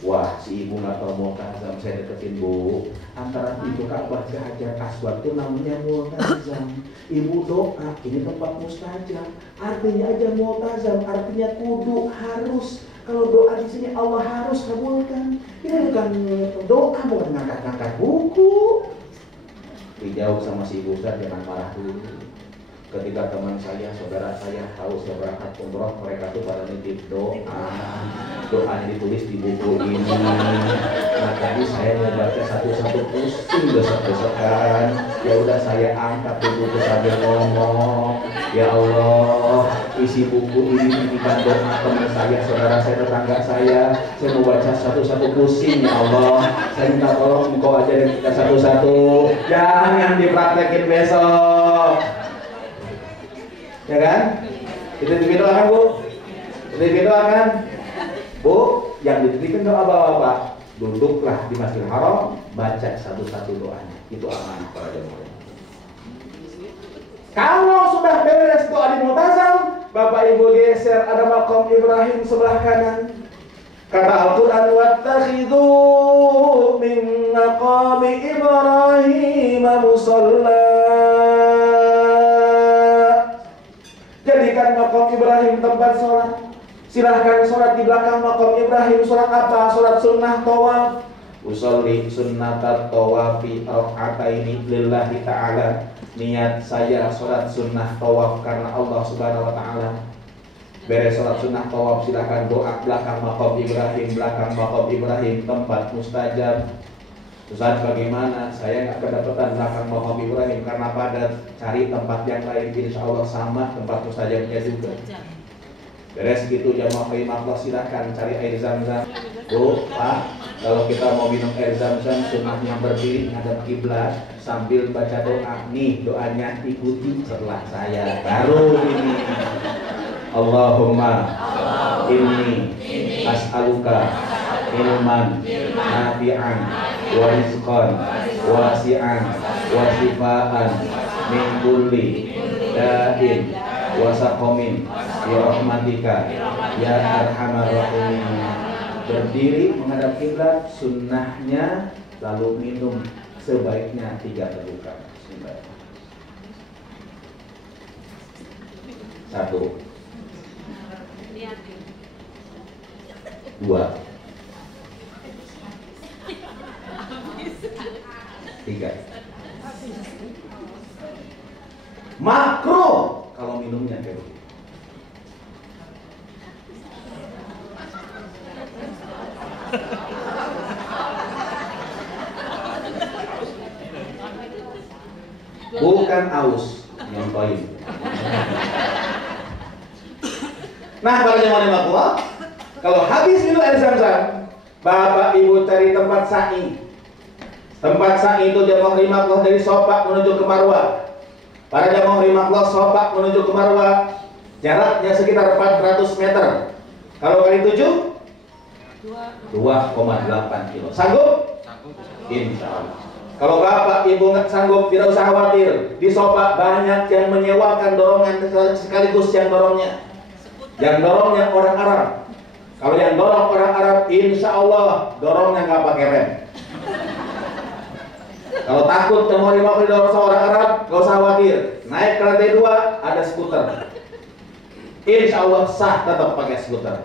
Wah, si ibu nggak tahu multazam. Saya deketin, Bu. Antara pintu Ka'bah ke Hajar Aswad itu namanya multazam. Ibu doa, ini tempat mustajab. Artinya aja multazam, artinya kudu harus Kalau doa di sini Allah harus kabulkan. Ini bukan doa, bukan ngangkat-ngangkat buku. Dijawab sama si ibu Ustaz, jangan marah dulu. Ketika teman saya, saudara saya tahu saya berangkat umroh, mereka tuh pada nitip doanya ditulis di buku ini. Nah tadi saya mau baca satu-satu pusing desek-desekan. Ya udah saya angkat di buku sambil ngomong, ya Allah, isi buku ini titipan doa teman saya, saudara saya, tetangga saya. Saya mau baca satu-satu pusing, ya Allah. Saya minta tolong engkau ajarin kita satu-satu. Jangan dipraktekin besok. Ya kan? Itu doa kan Bu? Itu doa kan? Bu, yang dititipin doa bapak-bapak, duduklah di Masjidil Haram, baca satu-satu doanya. Itu amanah para jemaah. Kalau sudah beres doa di Mu'tazam, Bapak Ibu geser, ada makom Ibrahim sebelah kanan. Kata Al-Quran, wattakhidhu min maqami Ibrahim musalla. Jadikan makom Ibrahim tempat sholat. Silahkan sholat di belakang makom Ibrahim. Sholat apa? Sholat sunnah tawaf. Usolli sunnatat tawafi rakaataini lillahi ta'ala. Niat saya sholat sunnah tawaf karena Allah subhanahu wa ta'ala. Beres sholat sunnah tawaf, silahkan doa belakang makom Ibrahim. Belakang makom Ibrahim tempat mustajab. Ustaz, bagaimana? Saya nggak kedapatan belakang makom Ibrahim karena padat. Cari tempat yang lain, insya Allah sama tempat mustajabnya juga. Beres gitu jamaah Allah, silahkan cari air zam-zam. Bu, Pak, kalau kita mau minum air zam-zam, sunnahnya berdiri ngadap kiblat sambil baca doa. Nih doanya ikuti setelah saya. Baru ini. Allahumma inni as'aluka ilman nafi'an wa rizqan wasi'an wa shifaan min kulli da'in wa saqamin ya rahmatika ya arhamar rahimin. Berdiri menghadap kiblat, sunnahnya lalu minum sebaiknya 3 tegukan. 1 2 3. Makruh kalau minumnya kayak begitu. Bukan aus, nyontoin. Nah, para jemaah kalau habis minum air zam-zam, Bapak Ibu cari tempat sa'i. Tempat sa'i itu jamaah rimaqlah dari Sopak menuju ke Marwah. Para jamaah rimaqlah Sopak menuju ke Marwah, jaraknya sekitar 400 meter. Kalau kali 7 2,8 kilo. Sanggup? Insya Allah. Kalau Bapak Ibu nggak sanggup, tidak usah khawatir. Di Sopak banyak yang menyewakan dorongan sekaligus yang dorongnya. Yang dorongnya orang Arab. Kalau yang dorong orang Arab, insya Allah dorongnya nggak pakai rem. Kalau takut mau didorong sama orang Arab, nggak usah khawatir. Naik ke lantai 2 ada skuter. Insya Allah sah tetap pakai skuter.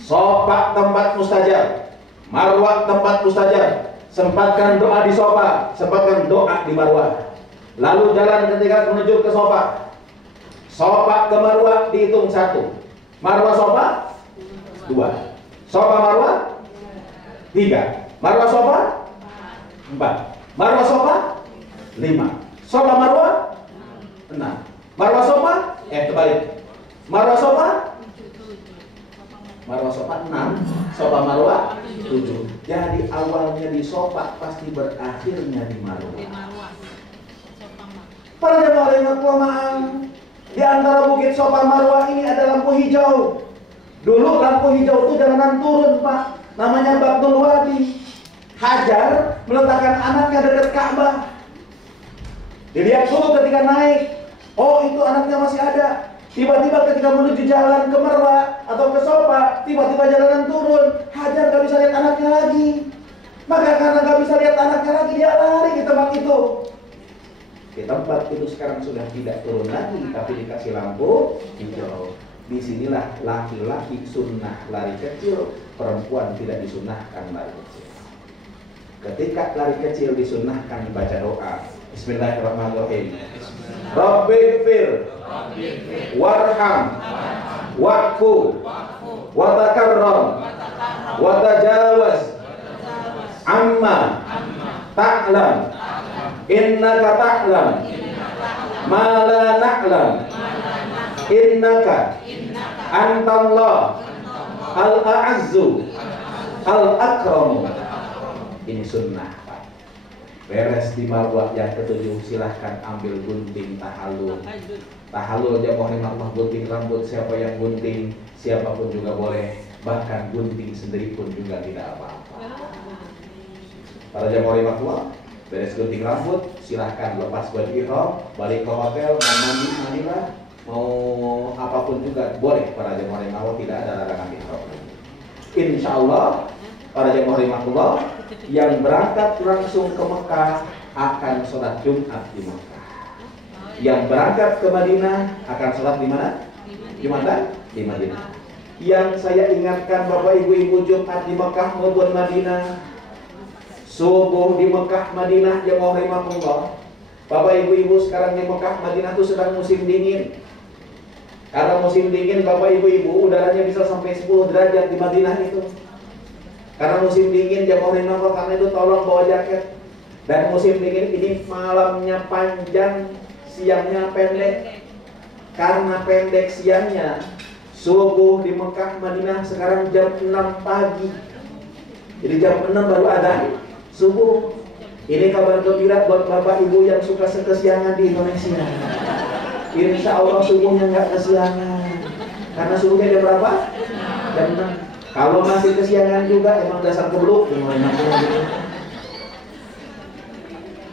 Sopak tempat mustajab, Marwah tempat mustajab. Sempatkan doa di Sopak, sempatkan doa di Marwah. Lalu jalan ketika menuju ke Sopak. Sopak ke Marwah dihitung 1. Marwah Sopak 2. Sopak Marwah 3. Marwah Sopak 4. Marwah Sopak 5. Sopak Marwah 6. Marwah Sopak terbalik. Marwah Sopak 6. Sopak Marwah 7. Jadi awalnya di Sopak pasti berakhirnya di Marwah. Para jemaah di antara bukit Sopak Marwah ini ada lampu hijau. Dulu lampu hijau itu jalanan turun, Pak. Namanya Babdul Wadi. Hajar meletakkan anaknya dekat Ka'bah. Dilihat dulu ketika naik, oh itu anaknya masih ada. Tiba-tiba ketika menuju jalan ke Marwah atau ke Sopak, tiba-tiba jalanan turun. Hajar gak bisa lihat anaknya lagi. Maka karena gak bisa lihat anaknya lagi, dia lari di tempat itu. Di tempat itu sekarang sudah tidak turun lagi, tapi dikasih lampu hijau. Disinilah laki-laki sunnah lari kecil, perempuan tidak disunnahkan lari kecil. Ketika lari kecil disunnahkan baca doa. Bismillahirrahmanirrahim. Rabbighfir warham wa'fu wa takarram wa tajawaz amma ta'lam innaka ta'lam ma la na'lam innaka antallah al-a'azzu al-akramu. Ini sunnah, Pak. Beres di mabwah yang ketujuh, silahkan ambil gunting tahallul. Tahallul jamaah rahimahullah, gunting rambut siapa yang gunting, siapapun juga boleh. Bahkan gunting sendiri pun juga tidak apa-apa. Para jamaah rahimahullah, beres gunting rambut, silahkan lepas baju ihram, balik ke hotel, mau mandi mandilah, mau apapun juga boleh. Para jamaah rahimahullah, tidak ada larangan ihram. Insya Allah para jamaah rahimahullah yang berangkat langsung ke Mekah akan sholat Jumat di Mekah. Yang berangkat ke Madinah akan sholat di mana? Di mana? Di Madinah. Yang saya ingatkan Bapak Ibu Jumat di Mekah maupun Madinah, subuh di Mekah Madinah jamaah rahimahullah. Bapak Ibu sekarang di Mekah Madinah itu sedang musim dingin. Karena musim dingin Bapak Ibu udaranya bisa sampai 10 derajat di Madinah itu. Karena musim dingin jamaah rahimahullah, karena itu tolong bawa jaket. Dan musim dingin ini malamnya panjang, siangnya pendek. Karena pendek siangnya, subuh di Mekah Madinah sekarang jam 6 pagi. Jadi jam 6 baru adzan subuh. Ini kabar gembira buat Bapak Ibu yang suka kesiangan di Indonesia. Insya Allah subuhnya nggak kesiangan. Karena subuhnya jam berapa? Jam 6. Kalau masih kesiangan juga emang dasar kebluk.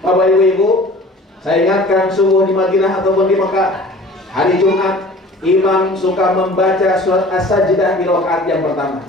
Bapak Ibu, saya ingatkan subuh di Madinah ataupun di Mekah hari Jumat, imam suka membaca surat As-Sajdah di rakaat yang pertama.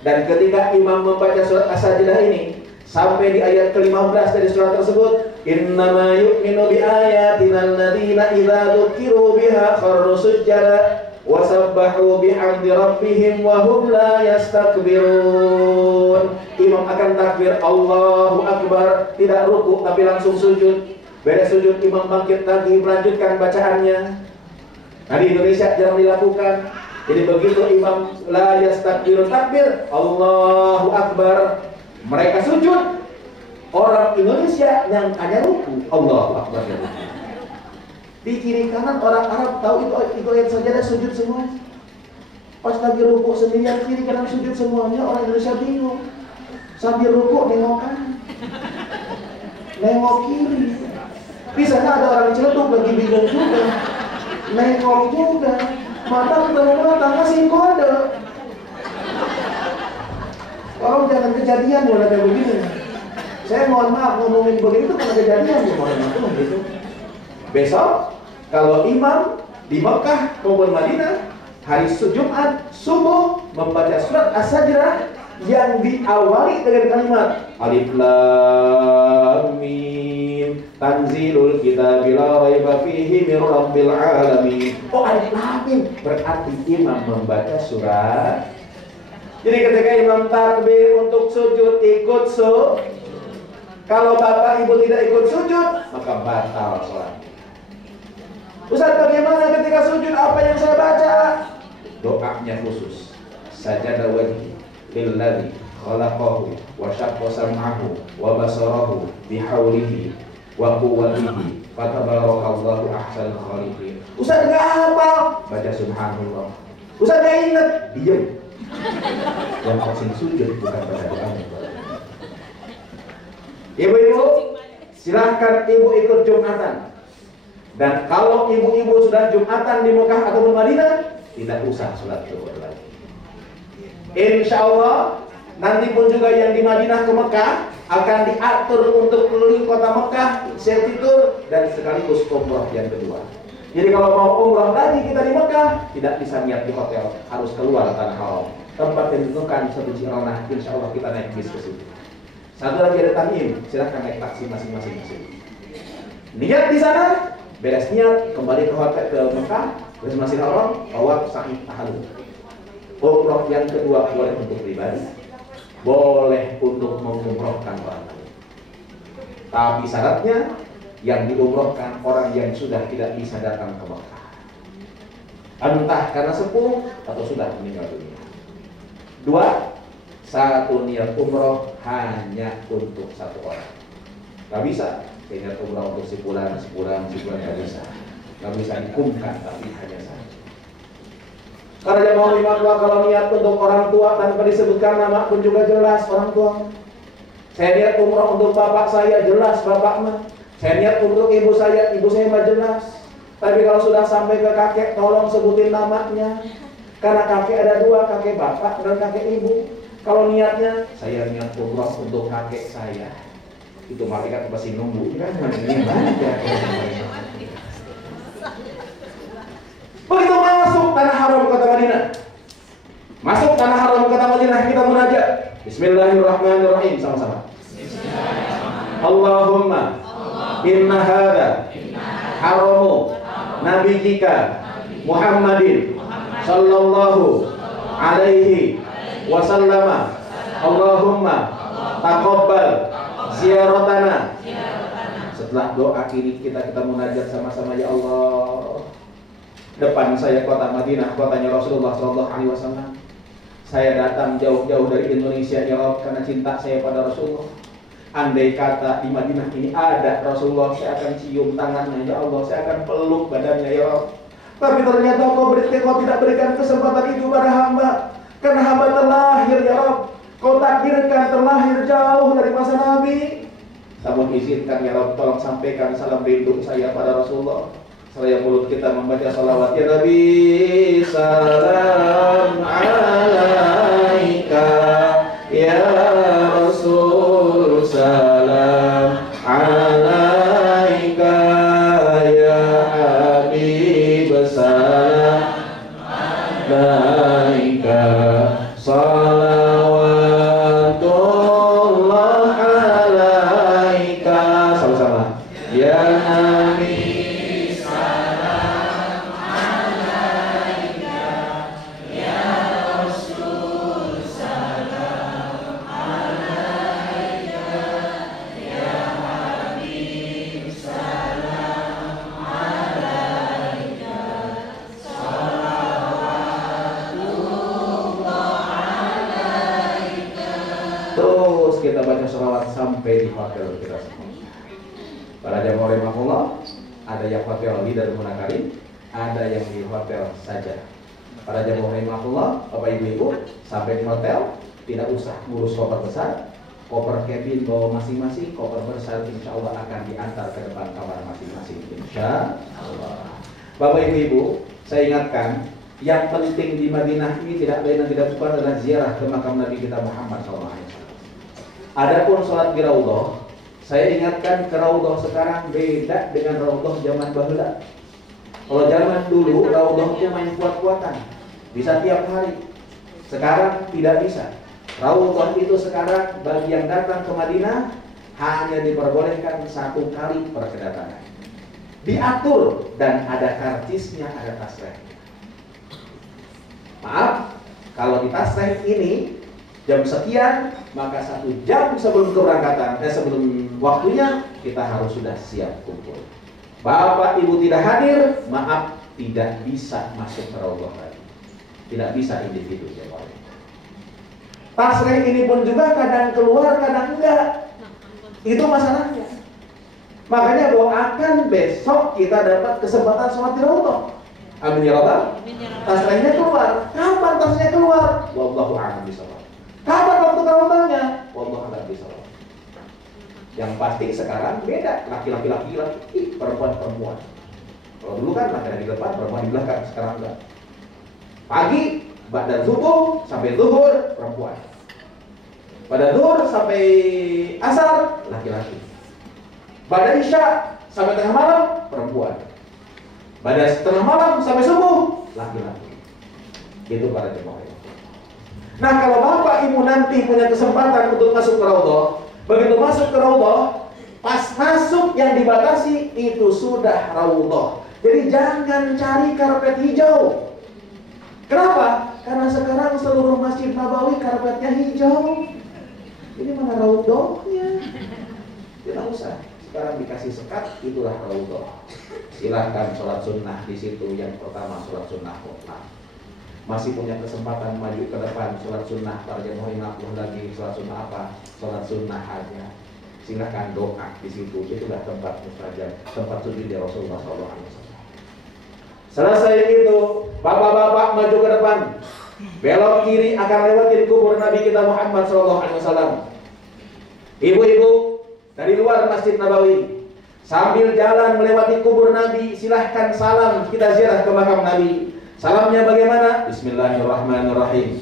Dan ketika imam membaca surat As-Sajdah ini sampai di ayat ke-15 dari surat tersebut, innama yu'minu bi ayatina alladziina idza dzukiru biha kharru sujjada wasabbahu bihamdi rabbihim wa hum la yastakbirun. Imam akan takbir Allahu Akbar, tidak ruku tapi langsung sujud. Beres sujud imam bangkit lagi melanjutkan bacaannya. Nah, di Indonesia jarang dilakukan. Jadi begitu imam la yastakbirun takbir Allahu Akbar, mereka sujud. Orang Indonesia yang hanya ruku Allahu Akbar. Di kiri kanan orang Arab tahu itu ayat sajadah sujud semuanya. Pas lagi ruku sendirian kiri kanan sujud semuanya, orang Indonesia bingung. Sambil ruku nengok kanan, nengok kiri. Di sana ada orang Ciledug lagi bingung juga, nengok juga. Mata ketemu mata ngasih kode. Orang jangan kejadian mulai kayak begini. Saya mohon maaf ngomongin begitu karena kejadian ya, mohon maaf begitu. Besok kalau imam di Mekah maupun Madinah hari Jumat subuh membaca surat As-Sajdah yang diawali dengan kalimat Alif Lam Mim Tanzilul Kitabil la raiba fihi mir rabbil alamin. Oh, Alif Lam Mim berarti imam membaca surat. Jadi ketika imam takbir untuk sujud ikut Kalau Bapak Ibu tidak ikut sujud maka batal sholat. Ustaz, bagaimana ketika sujud apa yang saya baca? Doanya khusus. Sajada wajhi lilladzi khalaqahu wa syaqqa sam'ahu wa basarahu bihaulihi wa quwwatihi fatabarakallahu ahsanul khaliqin. Ustaz enggak hafal, baca subhanallah. Ustaz enggak ingat, diam. Yang harus sujud bukan baca doanya. Ibu-ibu, silahkan ibu ikut Jumatan. Dan kalau ibu-ibu sudah Jumatan di Mekah atau Madinah, tidak usah sholat zuhur lagi. Insya Allah nanti pun juga yang di Madinah ke Mekah akan diatur untuk keliling kota Mekah, city tour dan sekaligus umrah yang kedua. Jadi kalau mau umrah lagi kita di Mekah, tidak bisa niat di hotel, harus keluar tanah haram. Tempat yang ditentukan satu Ciranah, insya Allah kita naik bis ke situ. Satu lagi ada Tamim, silahkan naik taksi masing-masing. Niat di sana, beres niat kembali ke hotel ke Mekah, beres Masjidil Haram, tawaf sa'i tahalul. Umroh yang kedua boleh untuk pribadi, boleh untuk mengumrohkan orang lain. Tapi syaratnya yang diumrohkan orang yang sudah tidak bisa datang ke Mekah, entah karena sepuh atau sudah meninggal dunia. Dua, satu niat umroh hanya untuk satu orang. Gak bisa niat umroh untuk sebulan gak bisa. Gak bisa dikumkan, tapi hanya satu. Karena jamaah lima tua kalau niat untuk orang tua tanpa disebutkan nama pun juga jelas orang tua. Saya niat umroh untuk bapak saya, jelas bapak mah. Saya niat untuk ibu saya mah jelas. Tapi kalau sudah sampai ke kakek, tolong sebutin namanya. Karena kakek ada dua, kakek bapak dan kakek ibu. Kalau niatnya, saya niat umroh untuk kakek saya, itu malaikat pasti nunggu kan? Ini banyak. Begitu masuk tanah haram kota Madinah, masuk tanah haram kota Madinah, kita munajat. Bismillahirrahmanirrahim, sama-sama. Allahumma inna hadha haramu nabiyika Muhammadin sallallahu alaihi wasallama. Allahumma taqabbal ziyaratana. Setelah doa ini kita munajat sama-sama. Ya Allah, depan saya kota Madinah, kotanya Rasulullah sallallahu alaihi wasallam. Saya datang jauh-jauh dari Indonesia ya Allah karena cinta saya pada Rasulullah. Andai kata di Madinah ini ada Rasulullah, saya akan cium tangannya ya Allah, saya akan peluk badannya ya Allah. Tapi ternyata kau tidak berikan kesempatan itu pada hamba, karena hamba terlahir ya Allah. Kau takdirkan terlahir jauh dari masa Nabi. Namun izinkan ya Allah, tolong sampaikan salam rindu saya pada Rasulullah. Seraya mulut kita membaca salawat ya Nabi, salam alaika ya Rasul, salam alaika ya Habib, salam alaika, salawatullah alaika, sama-sama ya Nabi. Terus kita baca sholawat sampai di hotel kita semua. Para jamaah rahimahullah, ada yang hotel di Darul Munakarim, ada yang di hotel saja. Para jamaah rahimahullah, Bapak Ibu, sampai di hotel tidak usah ngurus koper besar. Koper cabin bawa masing-masing, koper besar insya Allah akan diantar ke depan kamar masing-masing, insya Allah. Bapak Ibu, saya ingatkan, yang penting di Madinah ini tidak lain dan tidak bukan adalah ziarah ke makam Nabi kita Muhammad SAW. Adapun sholat di Raudhah, saya ingatkan ke Raudhah sekarang beda dengan Raudhah zaman baheula. Kalau zaman dulu Raudhah itu main kuat-kuatan, bisa tiap hari. Sekarang tidak bisa. Raudhah itu sekarang bagi yang datang ke Madinah hanya diperbolehkan 1 kali per kedatangan. Diatur dan ada karcisnya, ada tasrehnya. Maaf, kalau di tasreh ini jam sekian, maka 1 jam sebelum keberangkatan, sebelum waktunya kita harus sudah siap kumpul. Bapak Ibu tidak hadir, maaf, tidak bisa masuk ke Raudhah lagi. Tidak bisa individu ya Pak. Tasreh ini pun juga kadang keluar, kadang enggak. Itu masalahnya. Makanya doakan besok kita dapat kesempatan sholat di Raudhah. Amin ya Rabbal. Tasrehnya keluar. Kapan tasrehnya keluar? Wallahu a'lam bishawab. Kapan waktu Raudhahnya? Wallahu a'lam bishawab. Yang pasti sekarang beda, laki-laki, perempuan. Kalau dulu kan laki-laki di depan, perempuan di belakang, sekarang enggak. Pagi, ba'da zuhur sampai zuhur perempuan. Pada zuhur sampai asar laki-laki. Pada isya sampai tengah malam perempuan. Pada tengah malam sampai subuh laki-laki. Itu para jemaah. Nah, kalau Bapak Ibu nanti punya kesempatan untuk masuk ke Raudhah, begitu masuk ke Raudhah, Pas masuk yang dibatasi itu sudah raudhah. Jadi jangan cari karpet hijau. Kenapa? Karena sekarang seluruh Masjid Nabawi karpetnya hijau. Ini mana raudhahnya? Tidak usah. Sekarang dikasih sekat, itulah raudhah. Silahkan sholat sunnah di situ. Yang pertama sholat sunnah mutlak. Masih punya kesempatan maju ke depan sholat sunnah, para jamaah lagi sholat sunnah apa? Sholat sunnah aja. Silahkan doa di situ. Itulah tempat mustajab, tempat sujud di Rasulullah SAW. Selesai itu, bapak-bapak maju ke depan, belok kiri akan lewatin kubur Nabi kita Muhammad SAW. Ibu-ibu dari luar Masjid Nabawi sambil jalan melewati kubur Nabi, silahkan salam, kita ziarah ke makam Nabi. Salamnya bagaimana? Bismillahirrahmanirrahim.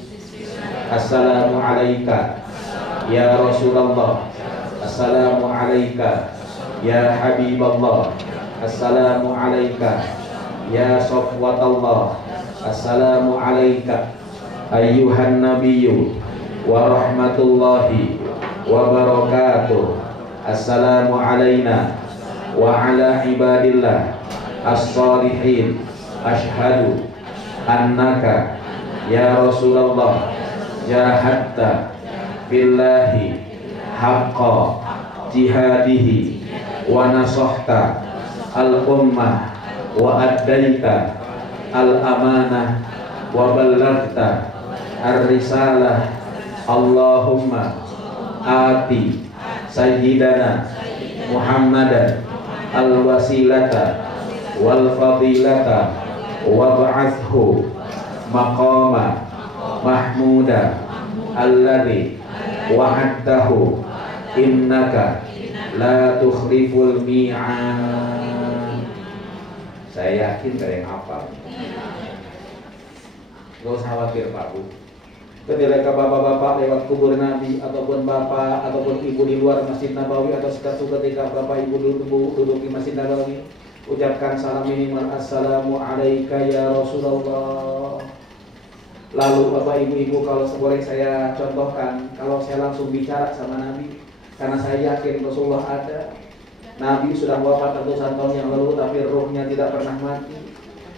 Assalamu alayka ya Rasulullah. Assalamu alayka ya Habiballah. Assalamu alayka ya Safwatallah. Assalamu alayka ayyuhan nabiyyu wa rahmatullahi wa barakatuh. Assalamu alayna wa ala ibadillah as-salihin. Ashhadu annaka ya Rasulullah jahadta billahi haqqa jihadihi wa nasahta al-ummah wa addaita al-amanah wa ballaghta ar-risalah. Allahumma ati sayyidana Muhammadan al-wasilata wal fadilata wa ba'athu maqama mahmuda alladhi wa'adtahu innaka la tukhliful mi'ad. Saya yakin gak ada yang hafal. Gak usah khawatir Pak Bu. Ketika bapak-bapak lewat kubur Nabi, ataupun bapak ataupun ibu di luar Masjid Nabawi, atau ketika bapak ibu duduk di Masjid Nabawi, ucapkan salam minimal assalamu alayka ya Rasulullah. Lalu bapak ibu-ibu, kalau boleh saya contohkan, kalau saya langsung bicara sama Nabi, karena saya yakin Rasulullah ada. Nabi sudah wafat ratusan tahun yang lalu, tapi ruhnya tidak pernah mati.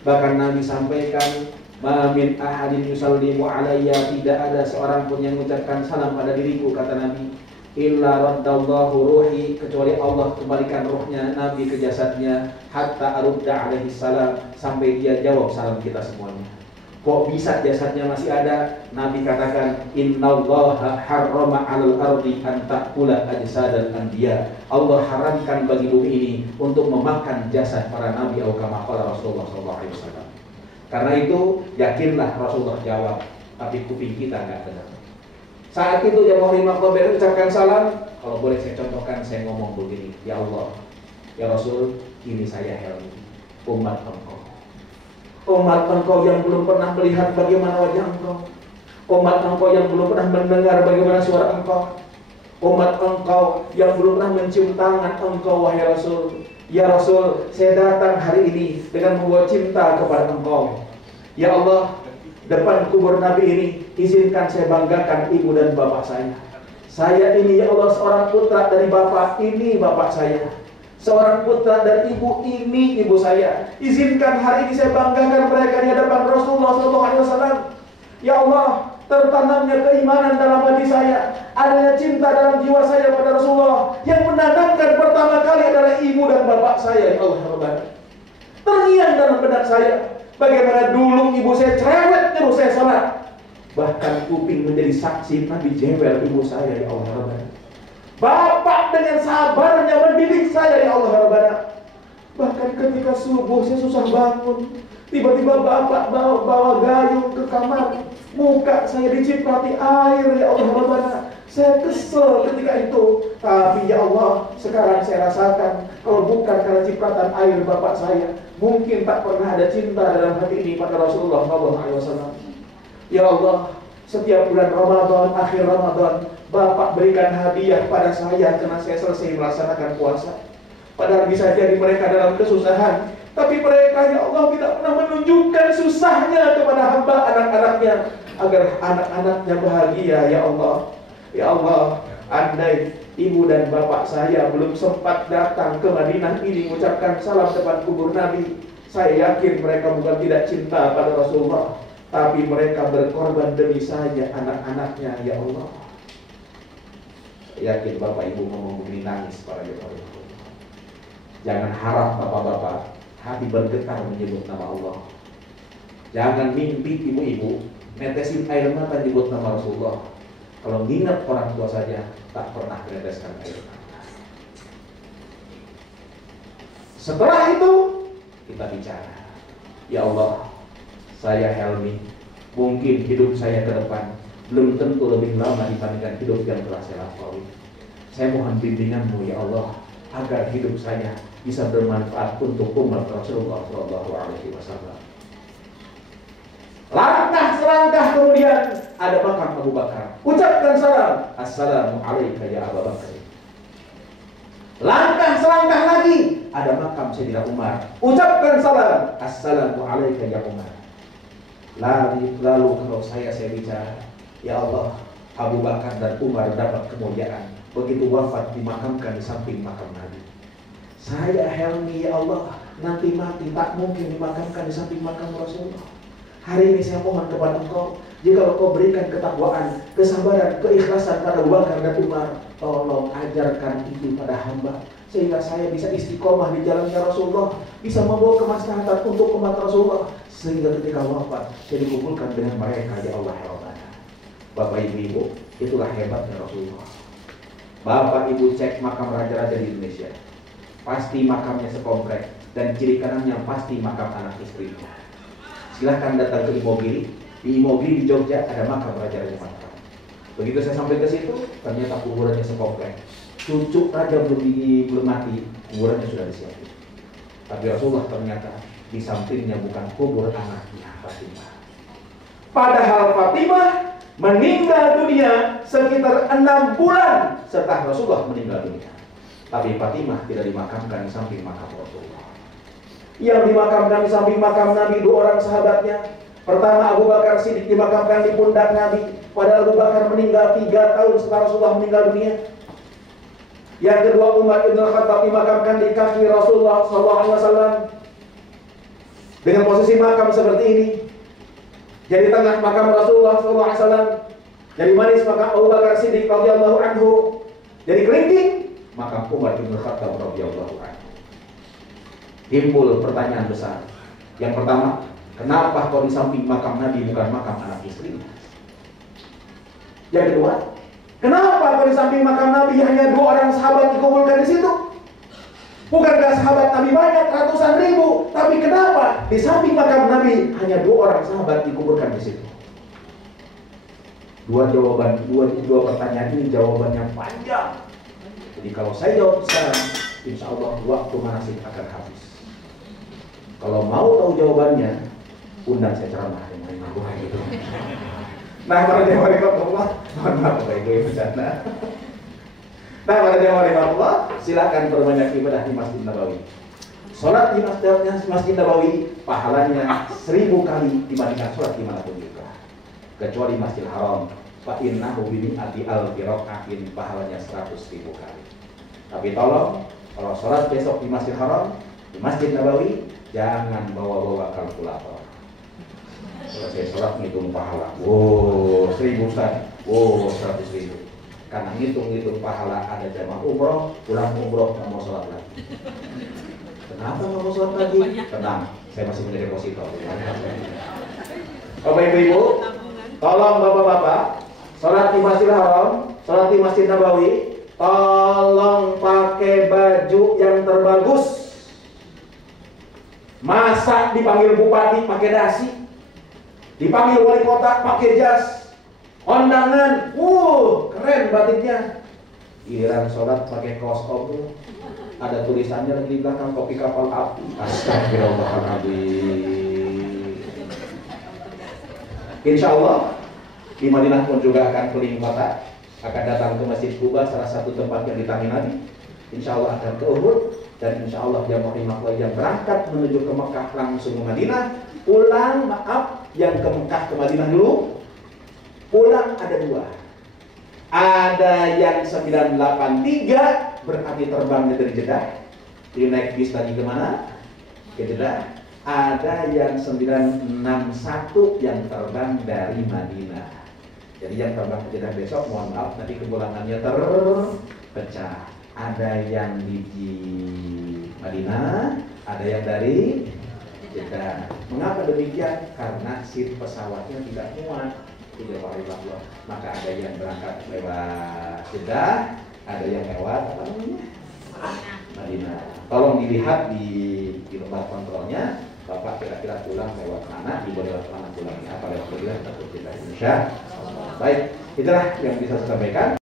Bahkan Nabi sampaikan, ma min ahadin yusallimu alayya, tidak ada seorang pun yang mengucapkan salam pada diriku, kata Nabi, illa raddallahu ruhi, kecuali Allah kembalikan ruhnya Nabi ke jasadnya, hatta arudda alaihi salam, sampai dia jawab salam kita semuanya. Kok bisa jasadnya masih ada? Nabi katakan, innallaha harrama 'alal ardi an ta'kula ajsadal anbiya. Allah haramkan bagi bumi ini untuk memakan jasad para nabi, atau kama qala Rasulullah SAW. Karena itu yakinlah Rasulullah jawab, tapi kuping kita enggak dengar. Saat itu ya Muhammad ucapkan salam. Kalau boleh saya contohkan, saya ngomong begini, ya Allah, ya Rasul, ini saya Helmi, umat engkau. Umat engkau yang belum pernah melihat bagaimana wajah engkau. Umat engkau yang belum pernah mendengar bagaimana suara engkau. Umat engkau yang belum pernah mencium tangan engkau, wahai Rasul. Ya Rasul, saya datang hari ini dengan membawa cinta kepada engkau. Ya Allah, depan kubur Nabi ini, izinkan saya banggakan ibu dan bapak saya. Saya ini ya Allah seorang putra dari bapak, ini bapak saya. Seorang putra dan ibu, ini ibu saya. Izinkan hari ini saya banggakan mereka di hadapan Rasulullah SAW. Ya Allah, tertanamnya keimanan dalam hati saya, adanya cinta dalam jiwa saya pada Rasulullah. Yang menanamkan pertama kali adalah ibu dan bapak saya. Ya Allah, terngiang dalam benak saya, bagaimana dulu ibu saya cerewet nyuruh saya salat. Bahkan kuping menjadi saksi Nabi jewel ibu saya. Ya Allah, bapak dengan sabarnya mendidik saya, ya Allah Rabbana. Bahkan ketika subuh saya susah bangun, tiba-tiba bapak bawa gayung ke kamar, muka saya diciprati air, ya Allah Rabbana. Saya kesel ketika itu. Tapi ya Allah, sekarang saya rasakan, kalau bukan karena cipratan air bapak saya, mungkin tak pernah ada cinta dalam hati ini pada Rasulullah SAW. Ya Allah, setiap bulan Ramadan, akhir Ramadan, Bapak berikan hadiah pada saya karena saya selesai melaksanakan puasa. Padahal bisa jadi mereka dalam kesusahan, tapi mereka, ya Allah, tidak pernah menunjukkan susahnya kepada hamba anak-anaknya, agar anak-anaknya bahagia. Ya Allah, ya Allah, Andai ibu dan bapak saya belum sempat datang ke Madinah ini mengucapkan salam depan kubur Nabi, saya yakin mereka bukan tidak cinta pada Rasulullah, tapi mereka berkorban demi saya, anak-anaknya. Ya Allah, saya yakin bapak ibu ngomong begini nangis para jemaah. Jangan harap bapak-bapak hati bergetar menyebut nama Allah. Jangan mimpi ibu-ibu netesin air mata menyebut nama Rasulullah. Kalau ingat orang tua saja tak pernah meneteskan air mata. Setelah itu kita bicara, ya Allah, saya Helmi, mungkin hidup saya ke depan belum tentu lebih lama dibandingkan hidup yang telah saya lampaui. Saya mohon bimbinganmu ya Allah, agar hidup saya bisa bermanfaat untuk umat Rasulullah SAW. Langkah selangkah kemudian ada makam Abu Bakar. Ucapkan salam, Assalamualaikum ya Abu Bakar. Langkah selangkah lagi ada makam Sayyidina Umar. Ucapkan salam, Assalamualaikum ya Umar. Lalu kalau saya bicara, ya Allah, Abu Bakar dan Umar dapat kemuliaan begitu wafat dimakamkan di samping makam Nabi. Saya Helmi ya Allah, nanti mati tak mungkin dimakamkan di samping makam Rasulullah. Hari ini saya mohon kepada Engkau, jika Engkau berikan ketakwaan, kesabaran, keikhlasan pada Abu Bakar dan Umar, tolong ajarkan itu pada hamba, sehingga saya bisa istiqomah di jalannya Rasulullah, bisa membawa kemaslahatan untuk umat Rasulullah, sehingga ketika wafat saya dikumpulkan dengan mereka. Ya Allah ya Allah. Bapak ibu, itulah hebatnya Rasulullah. Bapak ibu cek makam raja-raja di Indonesia, pasti makamnya sekomplek, dan kiri kanannya pasti makam anak istrinya. Silahkan datang ke Imogiri. Di Imogiri di Jogja ada makam raja-raja Mataram. Begitu saya sampai ke situ, ternyata kuburannya sekomplek. Cucu raja belum mati, kuburannya sudah disiapkan. Tapi Rasulullah ternyata di sampingnya bukan kubur anaknya Fatimah. Padahal Fatimah meninggal dunia sekitar 6 bulan setelah Rasulullah meninggal dunia. Tapi Fatimah tidak dimakamkan di samping makam Rasulullah. Yang dimakamkan di samping makam Nabi 2 orang sahabatnya. Pertama, Abu Bakar Siddiq dimakamkan di pundak Nabi, padahal Abu Bakar meninggal 3 tahun setelah Rasulullah meninggal dunia. Yang kedua, Umar bin Khattab dimakamkan di kaki Rasulullah SAW dengan posisi makam seperti ini. Jadi tengah makam Rasulullah SAW, jadi manis makam Abu Bakar Siddiq radhiyallahu anhu, jadi kelingking makam Umar bin Khattab radhiyallahu anhu. Timbul pertanyaan besar. Yang pertama, kenapa kau di samping makam Nabi bukan makam anak istrinya? Yang kedua, kenapa kau di samping makam Nabi hanya 2 orang sahabat dikumpulkan di situ? Bukankah sahabat Nabi banyak, ratusan ribu? Tapi kenapa di samping makam Nabi hanya 2 orang sahabat dikumpulkan di situ? Dua pertanyaan ini jawabannya panjang. Jadi kalau saya jawab sekarang, insya Allah waktu manasik akan habis. Kalau mau tahu jawabannya, undang saya ceramah yang main gitu. Nah, para jemaah Allah, mohon maaf Bapak Ibu bercanda. Nah, para jemaah Allah, silakan perbanyak ibadah di Masjid Nabawi. Salat di Masjid Nabawi pahalanya 1000 kali dibandingkan salat dimanapun juga, kecuali Masjidil Haram. Fa innahu bimi'ati alfi raka'atin, pahalanya 100.000 kali. Tapi tolong, kalau salat besok di Masjidil Haram, di Masjid Nabawi, jangan bawa-bawa kalkulator. Kalau saya sholat ngitung pahala, 1000 Ustaz, 100.000. Karena ngitung pahala ada jamaah umroh, pulang umroh nggak mau sholat lagi. Kenapa nggak mau sholat lagi? Tenang, saya masih punya deposito. Bapak ibu, tolong bapak-bapak, sholat di Masjidil Haram, sholat di Masjid Nabawi, tolong pakai baju yang terbagus. Masa dipanggil bupati pakai dasi, dipanggil wali kota pakai jas, kondangan, keren batiknya. Giliran sholat pakai kaos koko, ada tulisannya lagi di belakang kopi kapal api. Astagfirullahaladzim. Insya Allah di Madinah pun juga akan keliling kota, akan datang ke Masjid Kuba, salah satu tempat yang ditangi Nabi. Insya Allah akan ke Uhud. Dan insya Allah jamaah yang berangkat menuju ke Mekah langsung ke Madinah, pulang yang ke Mekah ke Madinah dulu, pulang ada 2. Ada yang 983 berarti terbangnya dari Jeddah. Dia naik bis lagi kemana? Ke Jeddah. Ada yang 961 yang terbang dari Madinah. Jadi yang terbang ke Jeddah besok, mohon maaf nanti kepulangannya terpecah. Ada yang di Madinah, ada yang dari Jeddah. Mengapa demikian? Karena seat pesawatnya tidak muat. Tidak Allah. Maka ada yang berangkat lewat Jeddah, ada yang lewat apa namanya? Madinah. Tolong dilihat di lembar kontrolnya, Bapak kira-kira pulang lewat mana, Ibu lewat mana pulangnya, apa lewat Madinah atau Jeddah Indonesia. Baik, itulah yang bisa saya sampaikan.